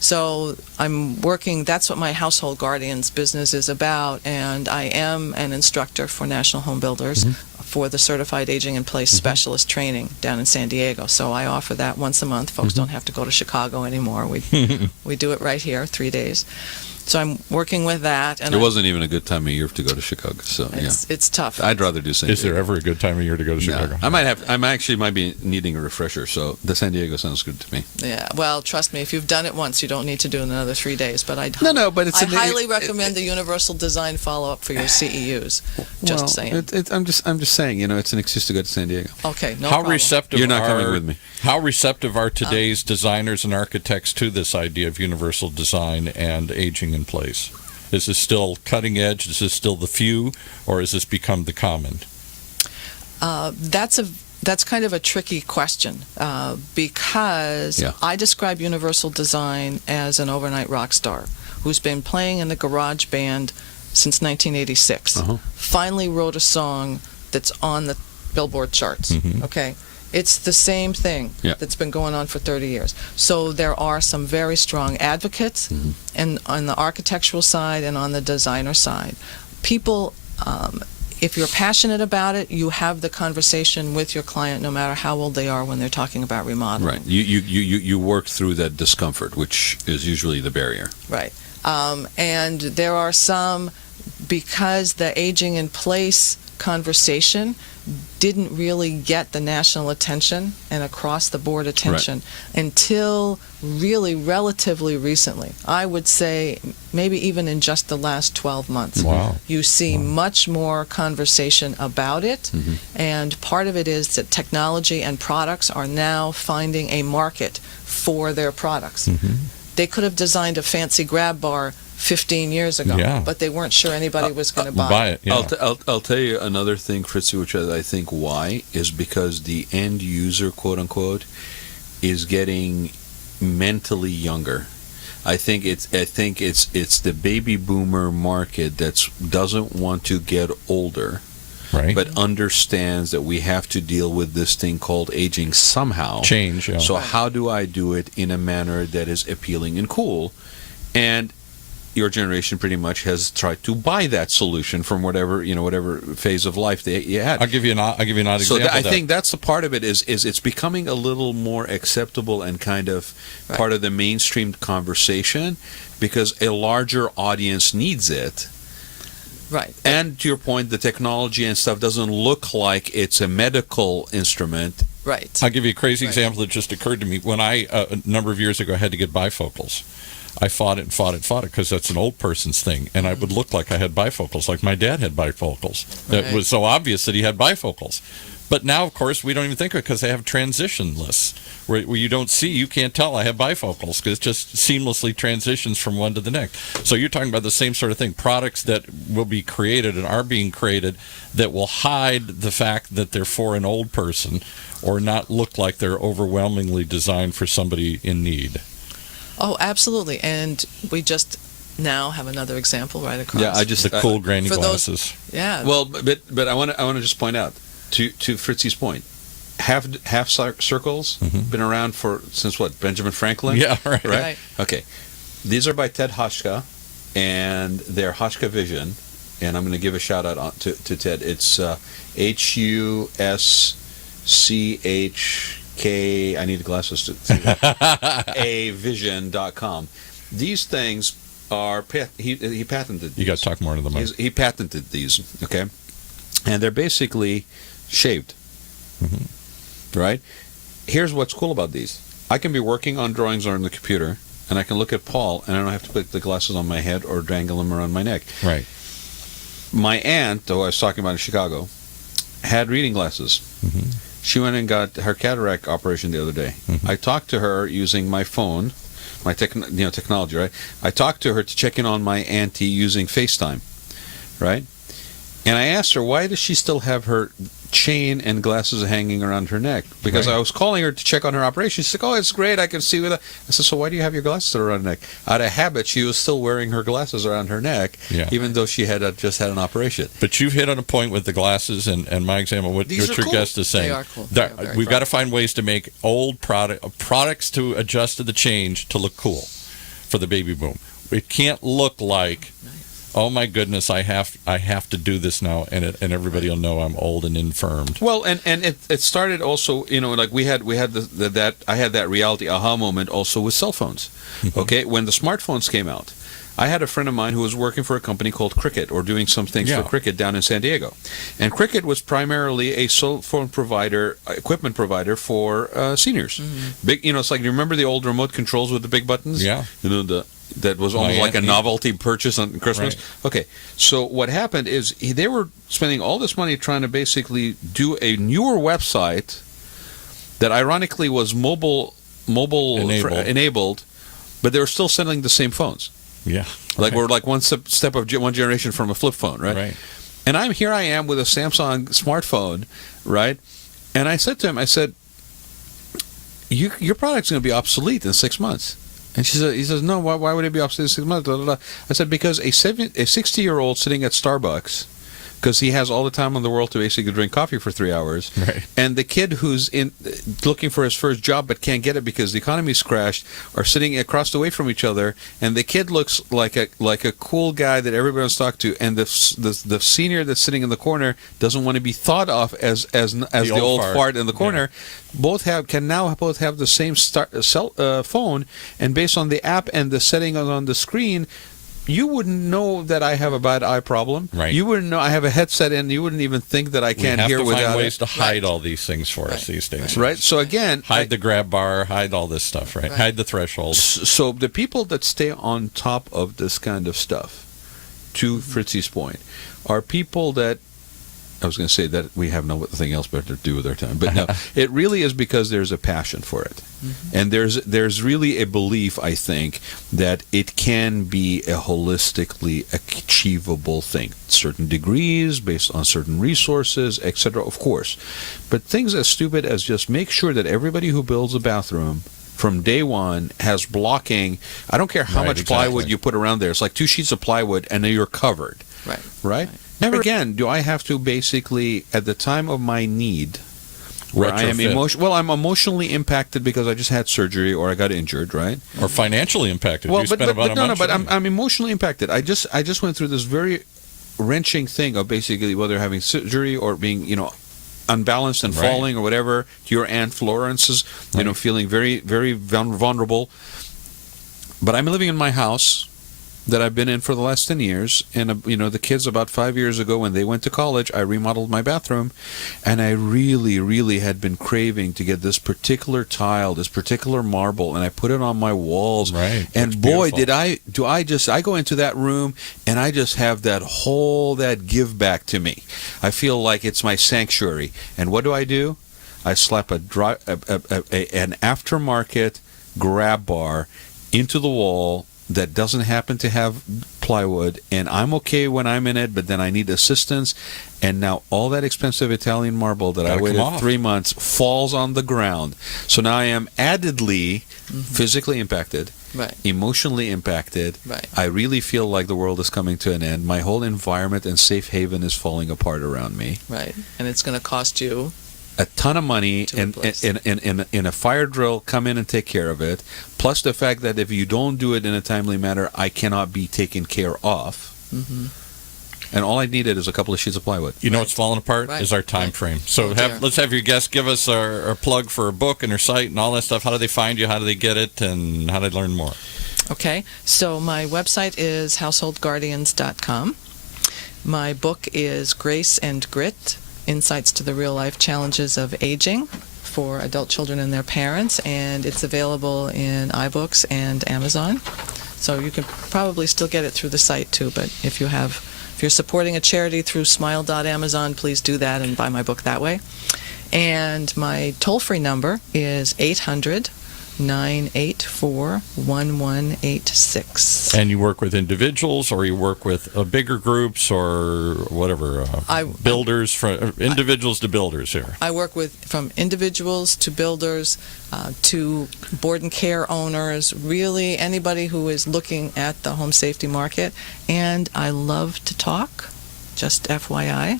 So I'm working, that's what my Household Guardians business is about, and I am an instructor for National Home Builders for the Certified Aging in Place Specialist Training down in San Diego. So I offer that once a month. Folks don't have to go to Chicago anymore. We do it right here, 3 days. So I'm working with that. And It wasn't even a good time of year to go to Chicago, so yeah. It's tough. I'd rather do San Diego. Is there ever a good time of year to go to Chicago? No. I might be needing a refresher, so the San Diego sounds good to me. Yeah, well, trust me, if you've done it once, you don't need to do it another 3 days. But I But it's I highly recommend the Universal Design follow-up for your CEUs. Just saying. I'm just saying, it's an excuse to go to San Diego. Okay, no How problem. receptive You're not coming with me. How receptive are today's designers and architects to this idea of universal design and aging in place? Is this still cutting edge? Is this still the few, or has this become the common? That's kind of a tricky question because I describe universal design as an overnight rock star who's been playing in the garage band since 1986. Finally wrote a song that's on the Billboard charts. Okay. It's the same thing that's been going on for 30 years. So there are some very strong advocates and on the architectural side and on the designer side. People, if you're passionate about it, you have the conversation with your client no matter how old they are when they're talking about remodeling. Right. You work through that discomfort, which is usually the barrier. Right. And there are some, because the aging in place conversation didn't really get the national attention and across the board attention until really relatively recently. I would say maybe even in just the last 12 months. Wow. You see much more conversation about it, and part of it is that technology and products are now finding a market for their products. They could have designed a fancy grab bar 15 years ago, but they weren't sure anybody was going to buy it. Yeah. I'll tell you another thing, Fritzy, which I think why is because the end user, quote unquote, is getting mentally younger. I think it's the baby boomer market that doesn't want to get older, but understands that we have to deal with this thing called aging somehow. Change. Yeah. So how do I do it in a manner that is appealing and cool? And your generation pretty much has tried to buy that solution from whatever phase of life you had. I'll give you an odd example. So I think that's the part of it is it's becoming a little more acceptable and kind of part of the mainstream conversation because a larger audience needs it. Right. And to your point, the technology and stuff doesn't look like it's a medical instrument. Right. I'll give you a crazy example that just occurred to me. When I, a number of years ago, had to get bifocals, I fought it because that's an old person's thing. And I would look like I had bifocals, like my dad had bifocals. It was so obvious that he had bifocals. But now, of course, we don't even think of it because they have transitionless, where you don't see, you can't tell I have bifocals because it just seamlessly transitions from one to the next. So you're talking about the same sort of thing, products that will be created and are being created that will hide the fact that they're for an old person or not look like they're overwhelmingly designed for somebody in need. Oh, absolutely. And we just now have another example right across. Yeah, the cool grainy glasses. Well, but I want to just point out to Fritzy's point. Half circles been around since what? Benjamin Franklin? Yeah, right. Okay. These are by Ted Hotchka, and they're Hotchka Vision, and I'm going to give a shout out to Ted. It's HUSCHK. I need glasses to see that. avision.com. These things are he patented these. You got to talk more to them. He patented these, okay? And they're basically shaved. Right? Here's what's cool about these. I can be working on drawings on the computer, and I can look at Paul, and I don't have to put the glasses on my head or dangle them around my neck. Right. My aunt, who I was talking about in Chicago, had reading glasses. She went and got her cataract operation the other day. I talked to her using my phone, my technology, right? I talked to her to check in on my auntie using FaceTime, right? And I asked her, why does she still have her chain and glasses hanging around her neck? Because I was calling her to check on her operation. She's like, oh, it's great, I can see with it. I said, so why do you have your glasses around her neck? Out of habit, she was still wearing her glasses around her neck, even though she had just had an operation. But you've hit on a point with the glasses, and my example, what your guest is saying. They are cool. We've got to find ways to make old products to adjust to the change to look cool for the baby boom. It can't look like, oh my goodness, I have to do this now, and everybody will know I'm old and infirmed. Well, and it started also, like we had that I had that reality aha moment also with cell phones. Okay, when the smartphones came out, I had a friend of mine who was working for a company called Cricket, or doing some things for Cricket down in San Diego. And Cricket was primarily a cell phone provider, equipment provider for seniors. Big, it's like, you remember the old remote controls with the big buttons? Yeah. That was almost like a novelty purchase on Christmas. Right. Okay, so what happened is they were spending all this money trying to basically do a newer website that ironically was mobile enabled, but they were still selling the same phones. Yeah. Like we're like one step of one generation from a flip phone, right? Right. And I am with a Samsung smartphone, right? And I said to him, I said, your product's going to be obsolete in 6 months. And he says, no, why would it be obsolete in 6 months? Blah, blah, blah. I said, because a 60-year-old sitting at Starbucks, because he has all the time in the world to basically drink coffee for 3 hours, right. And the kid who's looking for his first job but can't get it because the economy's crashed, are sitting across the way from each other, and the kid looks like a cool guy that everybody wants to talk to, and the senior that's sitting in the corner doesn't want to be thought of as the old fart in the corner. Yeah. Can now both have the same phone, and based on the app and the setting on the screen, you wouldn't know that I have a bad eye problem. Right. You wouldn't know I have a headset in. You wouldn't even think that I can't hear without it. We have to find ways to hide all these things for us these days. Right. So again, hide the grab bar, hide all this stuff. Right. Hide the threshold. So the people that stay on top of this kind of stuff, to Fritzy's point, are people that, I was going to say that we have nothing else better to do with our time, but no, it really is because there's a passion for it. And there's really a belief, I think, that it can be a holistically achievable thing. Certain degrees, based on certain resources, etc., of course. But things as stupid as just make sure that everybody who builds a bathroom from day one has blocking. I don't care how much plywood you put around there. It's like 2 sheets of plywood and then you're covered. Right? Never again do I have to basically, at the time of my need, where I am I'm emotionally impacted because I just had surgery or I got injured, right? Or financially impacted. Well, but I'm emotionally impacted. I just went through this very wrenching thing of basically whether having surgery or being, unbalanced and falling or whatever, to your Aunt Florence's, feeling very, very vulnerable. But I'm living in my house that I've been in for the last 10 years, and the kids about 5 years ago when they went to college, I remodeled my bathroom, and I really, really had been craving to get this particular tile, this particular marble, and I put it on my walls. Right. And boy, I go into that room and I just have that give back to me. I feel like it's my sanctuary. And what do? I slap an aftermarket grab bar into the wall that doesn't happen to have plywood, and I'm okay when I'm in it, but then I need assistance, and now all that expensive Italian marble that I waited 3 months falls on the ground. So now I am addedly physically impacted, emotionally impacted. I really feel like the world is coming to an end. My whole environment and safe haven is falling apart around me. Right, and it's going to cost you a ton of money and in a fire drill, come in and take care of it. Plus the fact that if you don't do it in a timely manner, I cannot be taken care of. And all I needed is a couple of sheets of plywood. What's falling apart is our time frame. So let's have your guests give us our plug for a book and her site and all that stuff. How do they find you? How do they get it? And how do they learn more? Okay, so my website is householdguardians.com. My book is Grace and Grit: Insights to the Real-Life Challenges of Aging for Adult Children and Their Parents, and it's available in iBooks and Amazon. So you can probably still get it through the site too, but if you're supporting a charity through smile.amazon, please do that and buy my book that way. And my toll-free number is 800-984-1186. And you work with individuals, or you work with bigger groups, or whatever, builders, from individuals to builders here? I work with from individuals to builders to board and care owners, really anybody who is looking at the home safety market. And I love to talk, just FYI.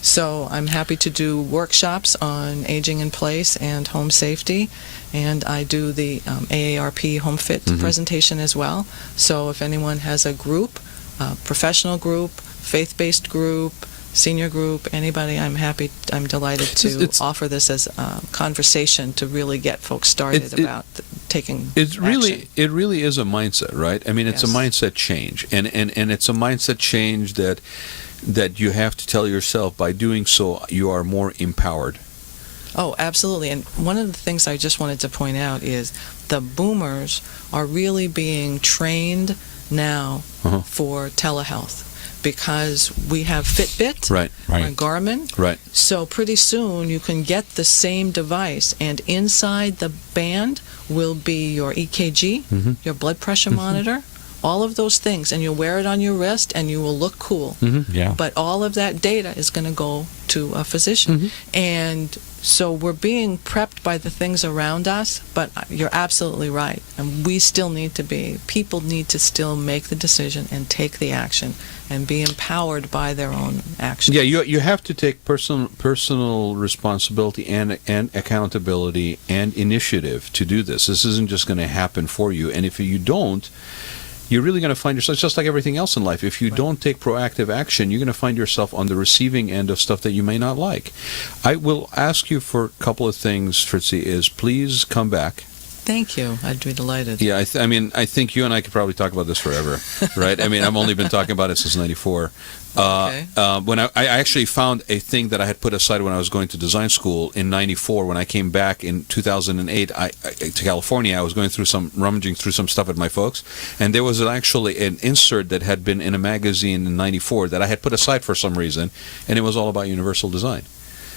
So I'm happy to do workshops on aging in place and home safety, and I do the AARP Home Fit presentation as well. So if anyone has a group, professional group, faith-based group, senior group, anybody, I'm delighted to offer this as a conversation to really get folks started about taking action. It really is a mindset, right? I mean, it's a mindset change, and it's a mindset change that you have to tell yourself, by doing so, you are more empowered. Oh, absolutely. And one of the things I just wanted to point out is the boomers are really being trained now for telehealth, because we have Fitbit and Garmin. Right. So pretty soon you can get the same device, and inside the band will be your EKG, your blood pressure monitor, all of those things, and you'll wear it on your wrist and you will look cool. Yeah. But all of that data is going to go to a physician. And so we're being prepped by the things around us, but you're absolutely right. And we still need to people need to still make the decision and take the action and be empowered by their own actions. Yeah, you have to take personal responsibility and accountability and initiative to do this. This isn't just going to happen for you. And if you don't, you're really going to find yourself, just like everything else in life, if you don't take proactive action, you're going to find yourself on the receiving end of stuff that you may not like. I will ask you for a couple of things, Fritzy, is please come back. Thank you. I'd be delighted. Yeah, I mean, I think you and I could probably talk about this forever, right? I mean, I've only been talking about it since '94. Okay. When I actually found a thing that I had put aside when I was going to design school in '94. When I came back in 2008 to California, I was rummaging through some stuff at my folks, and there was actually an insert that had been in a magazine in '94 that I had put aside for some reason, and it was all about universal design.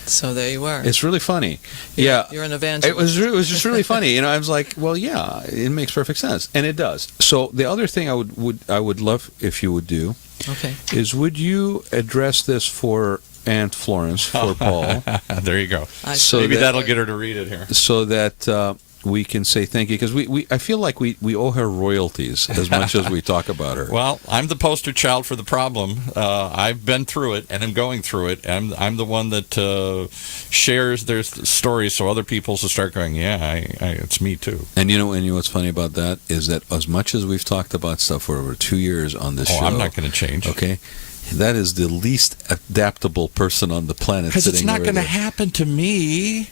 So there you were. It's really funny. Yeah. You're an evangelist. It was just really funny. I was like, well, yeah, it makes perfect sense. And it does. So the other thing I would love if you would do is, would you address this for Aunt Florence, for Paul? There you go. So maybe that'll get her to read it here. So that we can say thank you, because I feel like we owe her royalties as much as we talk about her. Well, I'm the poster child for the problem. I've been through it, and I'm going through it. And I'm the one that shares their stories, so other people will start going, yeah, it's me too. And you know what's funny about that is that as much as we've talked about stuff for over 2 years on this show, I'm not going to change. Okay. That is the least adaptable person on the planet. Because it's not going to happen to me.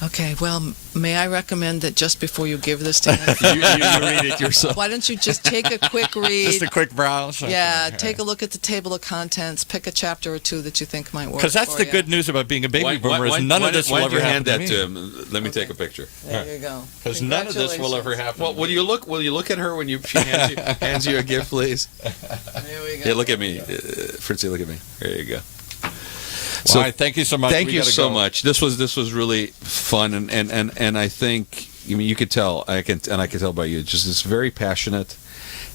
Okay, well, may I recommend that just before you give this to him, you read it yourself. why don't you just take a quick read? Just a quick browse? Yeah, take a look at the table of contents, pick a chapter or two that you think might work. Because that's the good news about being a baby boomer, is none of this will ever happen to me. Why don't you hand that to him? Let me take a picture. There you go. Because none of this will ever happen. Well, will you look at her when she hands you a gift, please? There we go. Yeah, look at me. Fritzy, look at me. There you go. Well, so, thank you so much. Thank you so much. This was really fun, and I think, I mean, you could tell, I can tell by you, it's very passionate,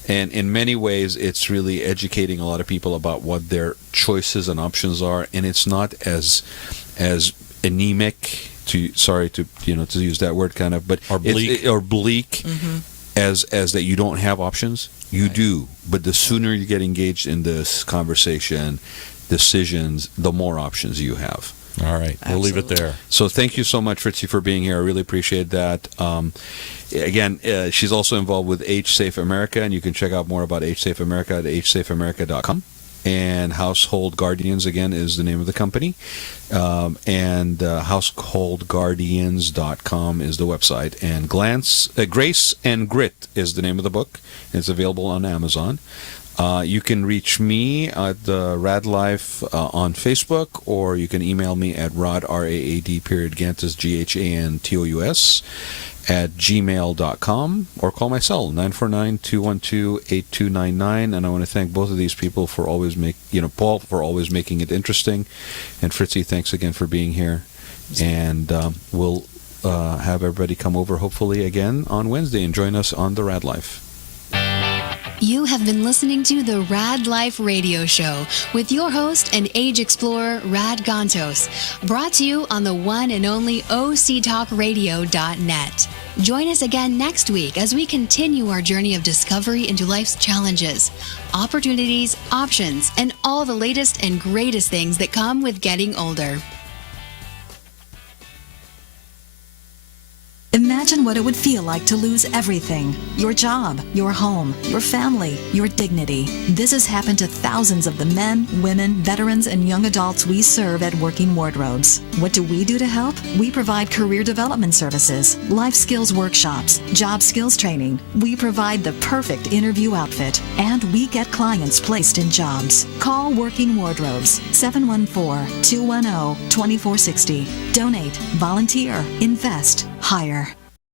and in many ways it's really educating a lot of people about what their choices and options are, and it's not as anemic, to use that word kind of, but or bleak, as that you don't have options. You do, but the sooner you get engaged in this conversation, decisions, the more options you have. All right. We'll leave it there. So thank you so much, Fritzy, for being here. I really appreciate that. Again, she's also involved with Age Safe America, and you can check out more about Age Safe America at agesafeamerica.com. And Household Guardians, again, is the name of the company. And householdguardians.com is the website. And Grace and Grit is the name of the book. It's available on Amazon. You can reach me at the Rad Life on Facebook, or you can email me at Raad, Gantos, Gantos, at gmail.com, or call my cell, 949-212-8299. And I want to thank both of these people for always Paul for always making it interesting, and Fritzy, thanks again for being here. And we'll have everybody come over hopefully again on Wednesday and join us on the Rad Life. You have been listening to the Rad Life Radio Show with your host and age explorer, Rad Gantos, brought to you on the one and only octalkradio.net. Join us again next week as we continue our journey of discovery into life's challenges, opportunities, options, and all the latest and greatest things that come with getting older. Imagine what it would feel like to lose everything. Your job, your home, your family, your dignity. This has happened to thousands of the men, women, veterans, and young adults we serve at Working Wardrobes. What do we do to help? We provide career development services, life skills workshops, job skills training. We provide the perfect interview outfit, and we get clients placed in jobs. Call Working Wardrobes, 714-210-2460. Donate, volunteer, invest, hire.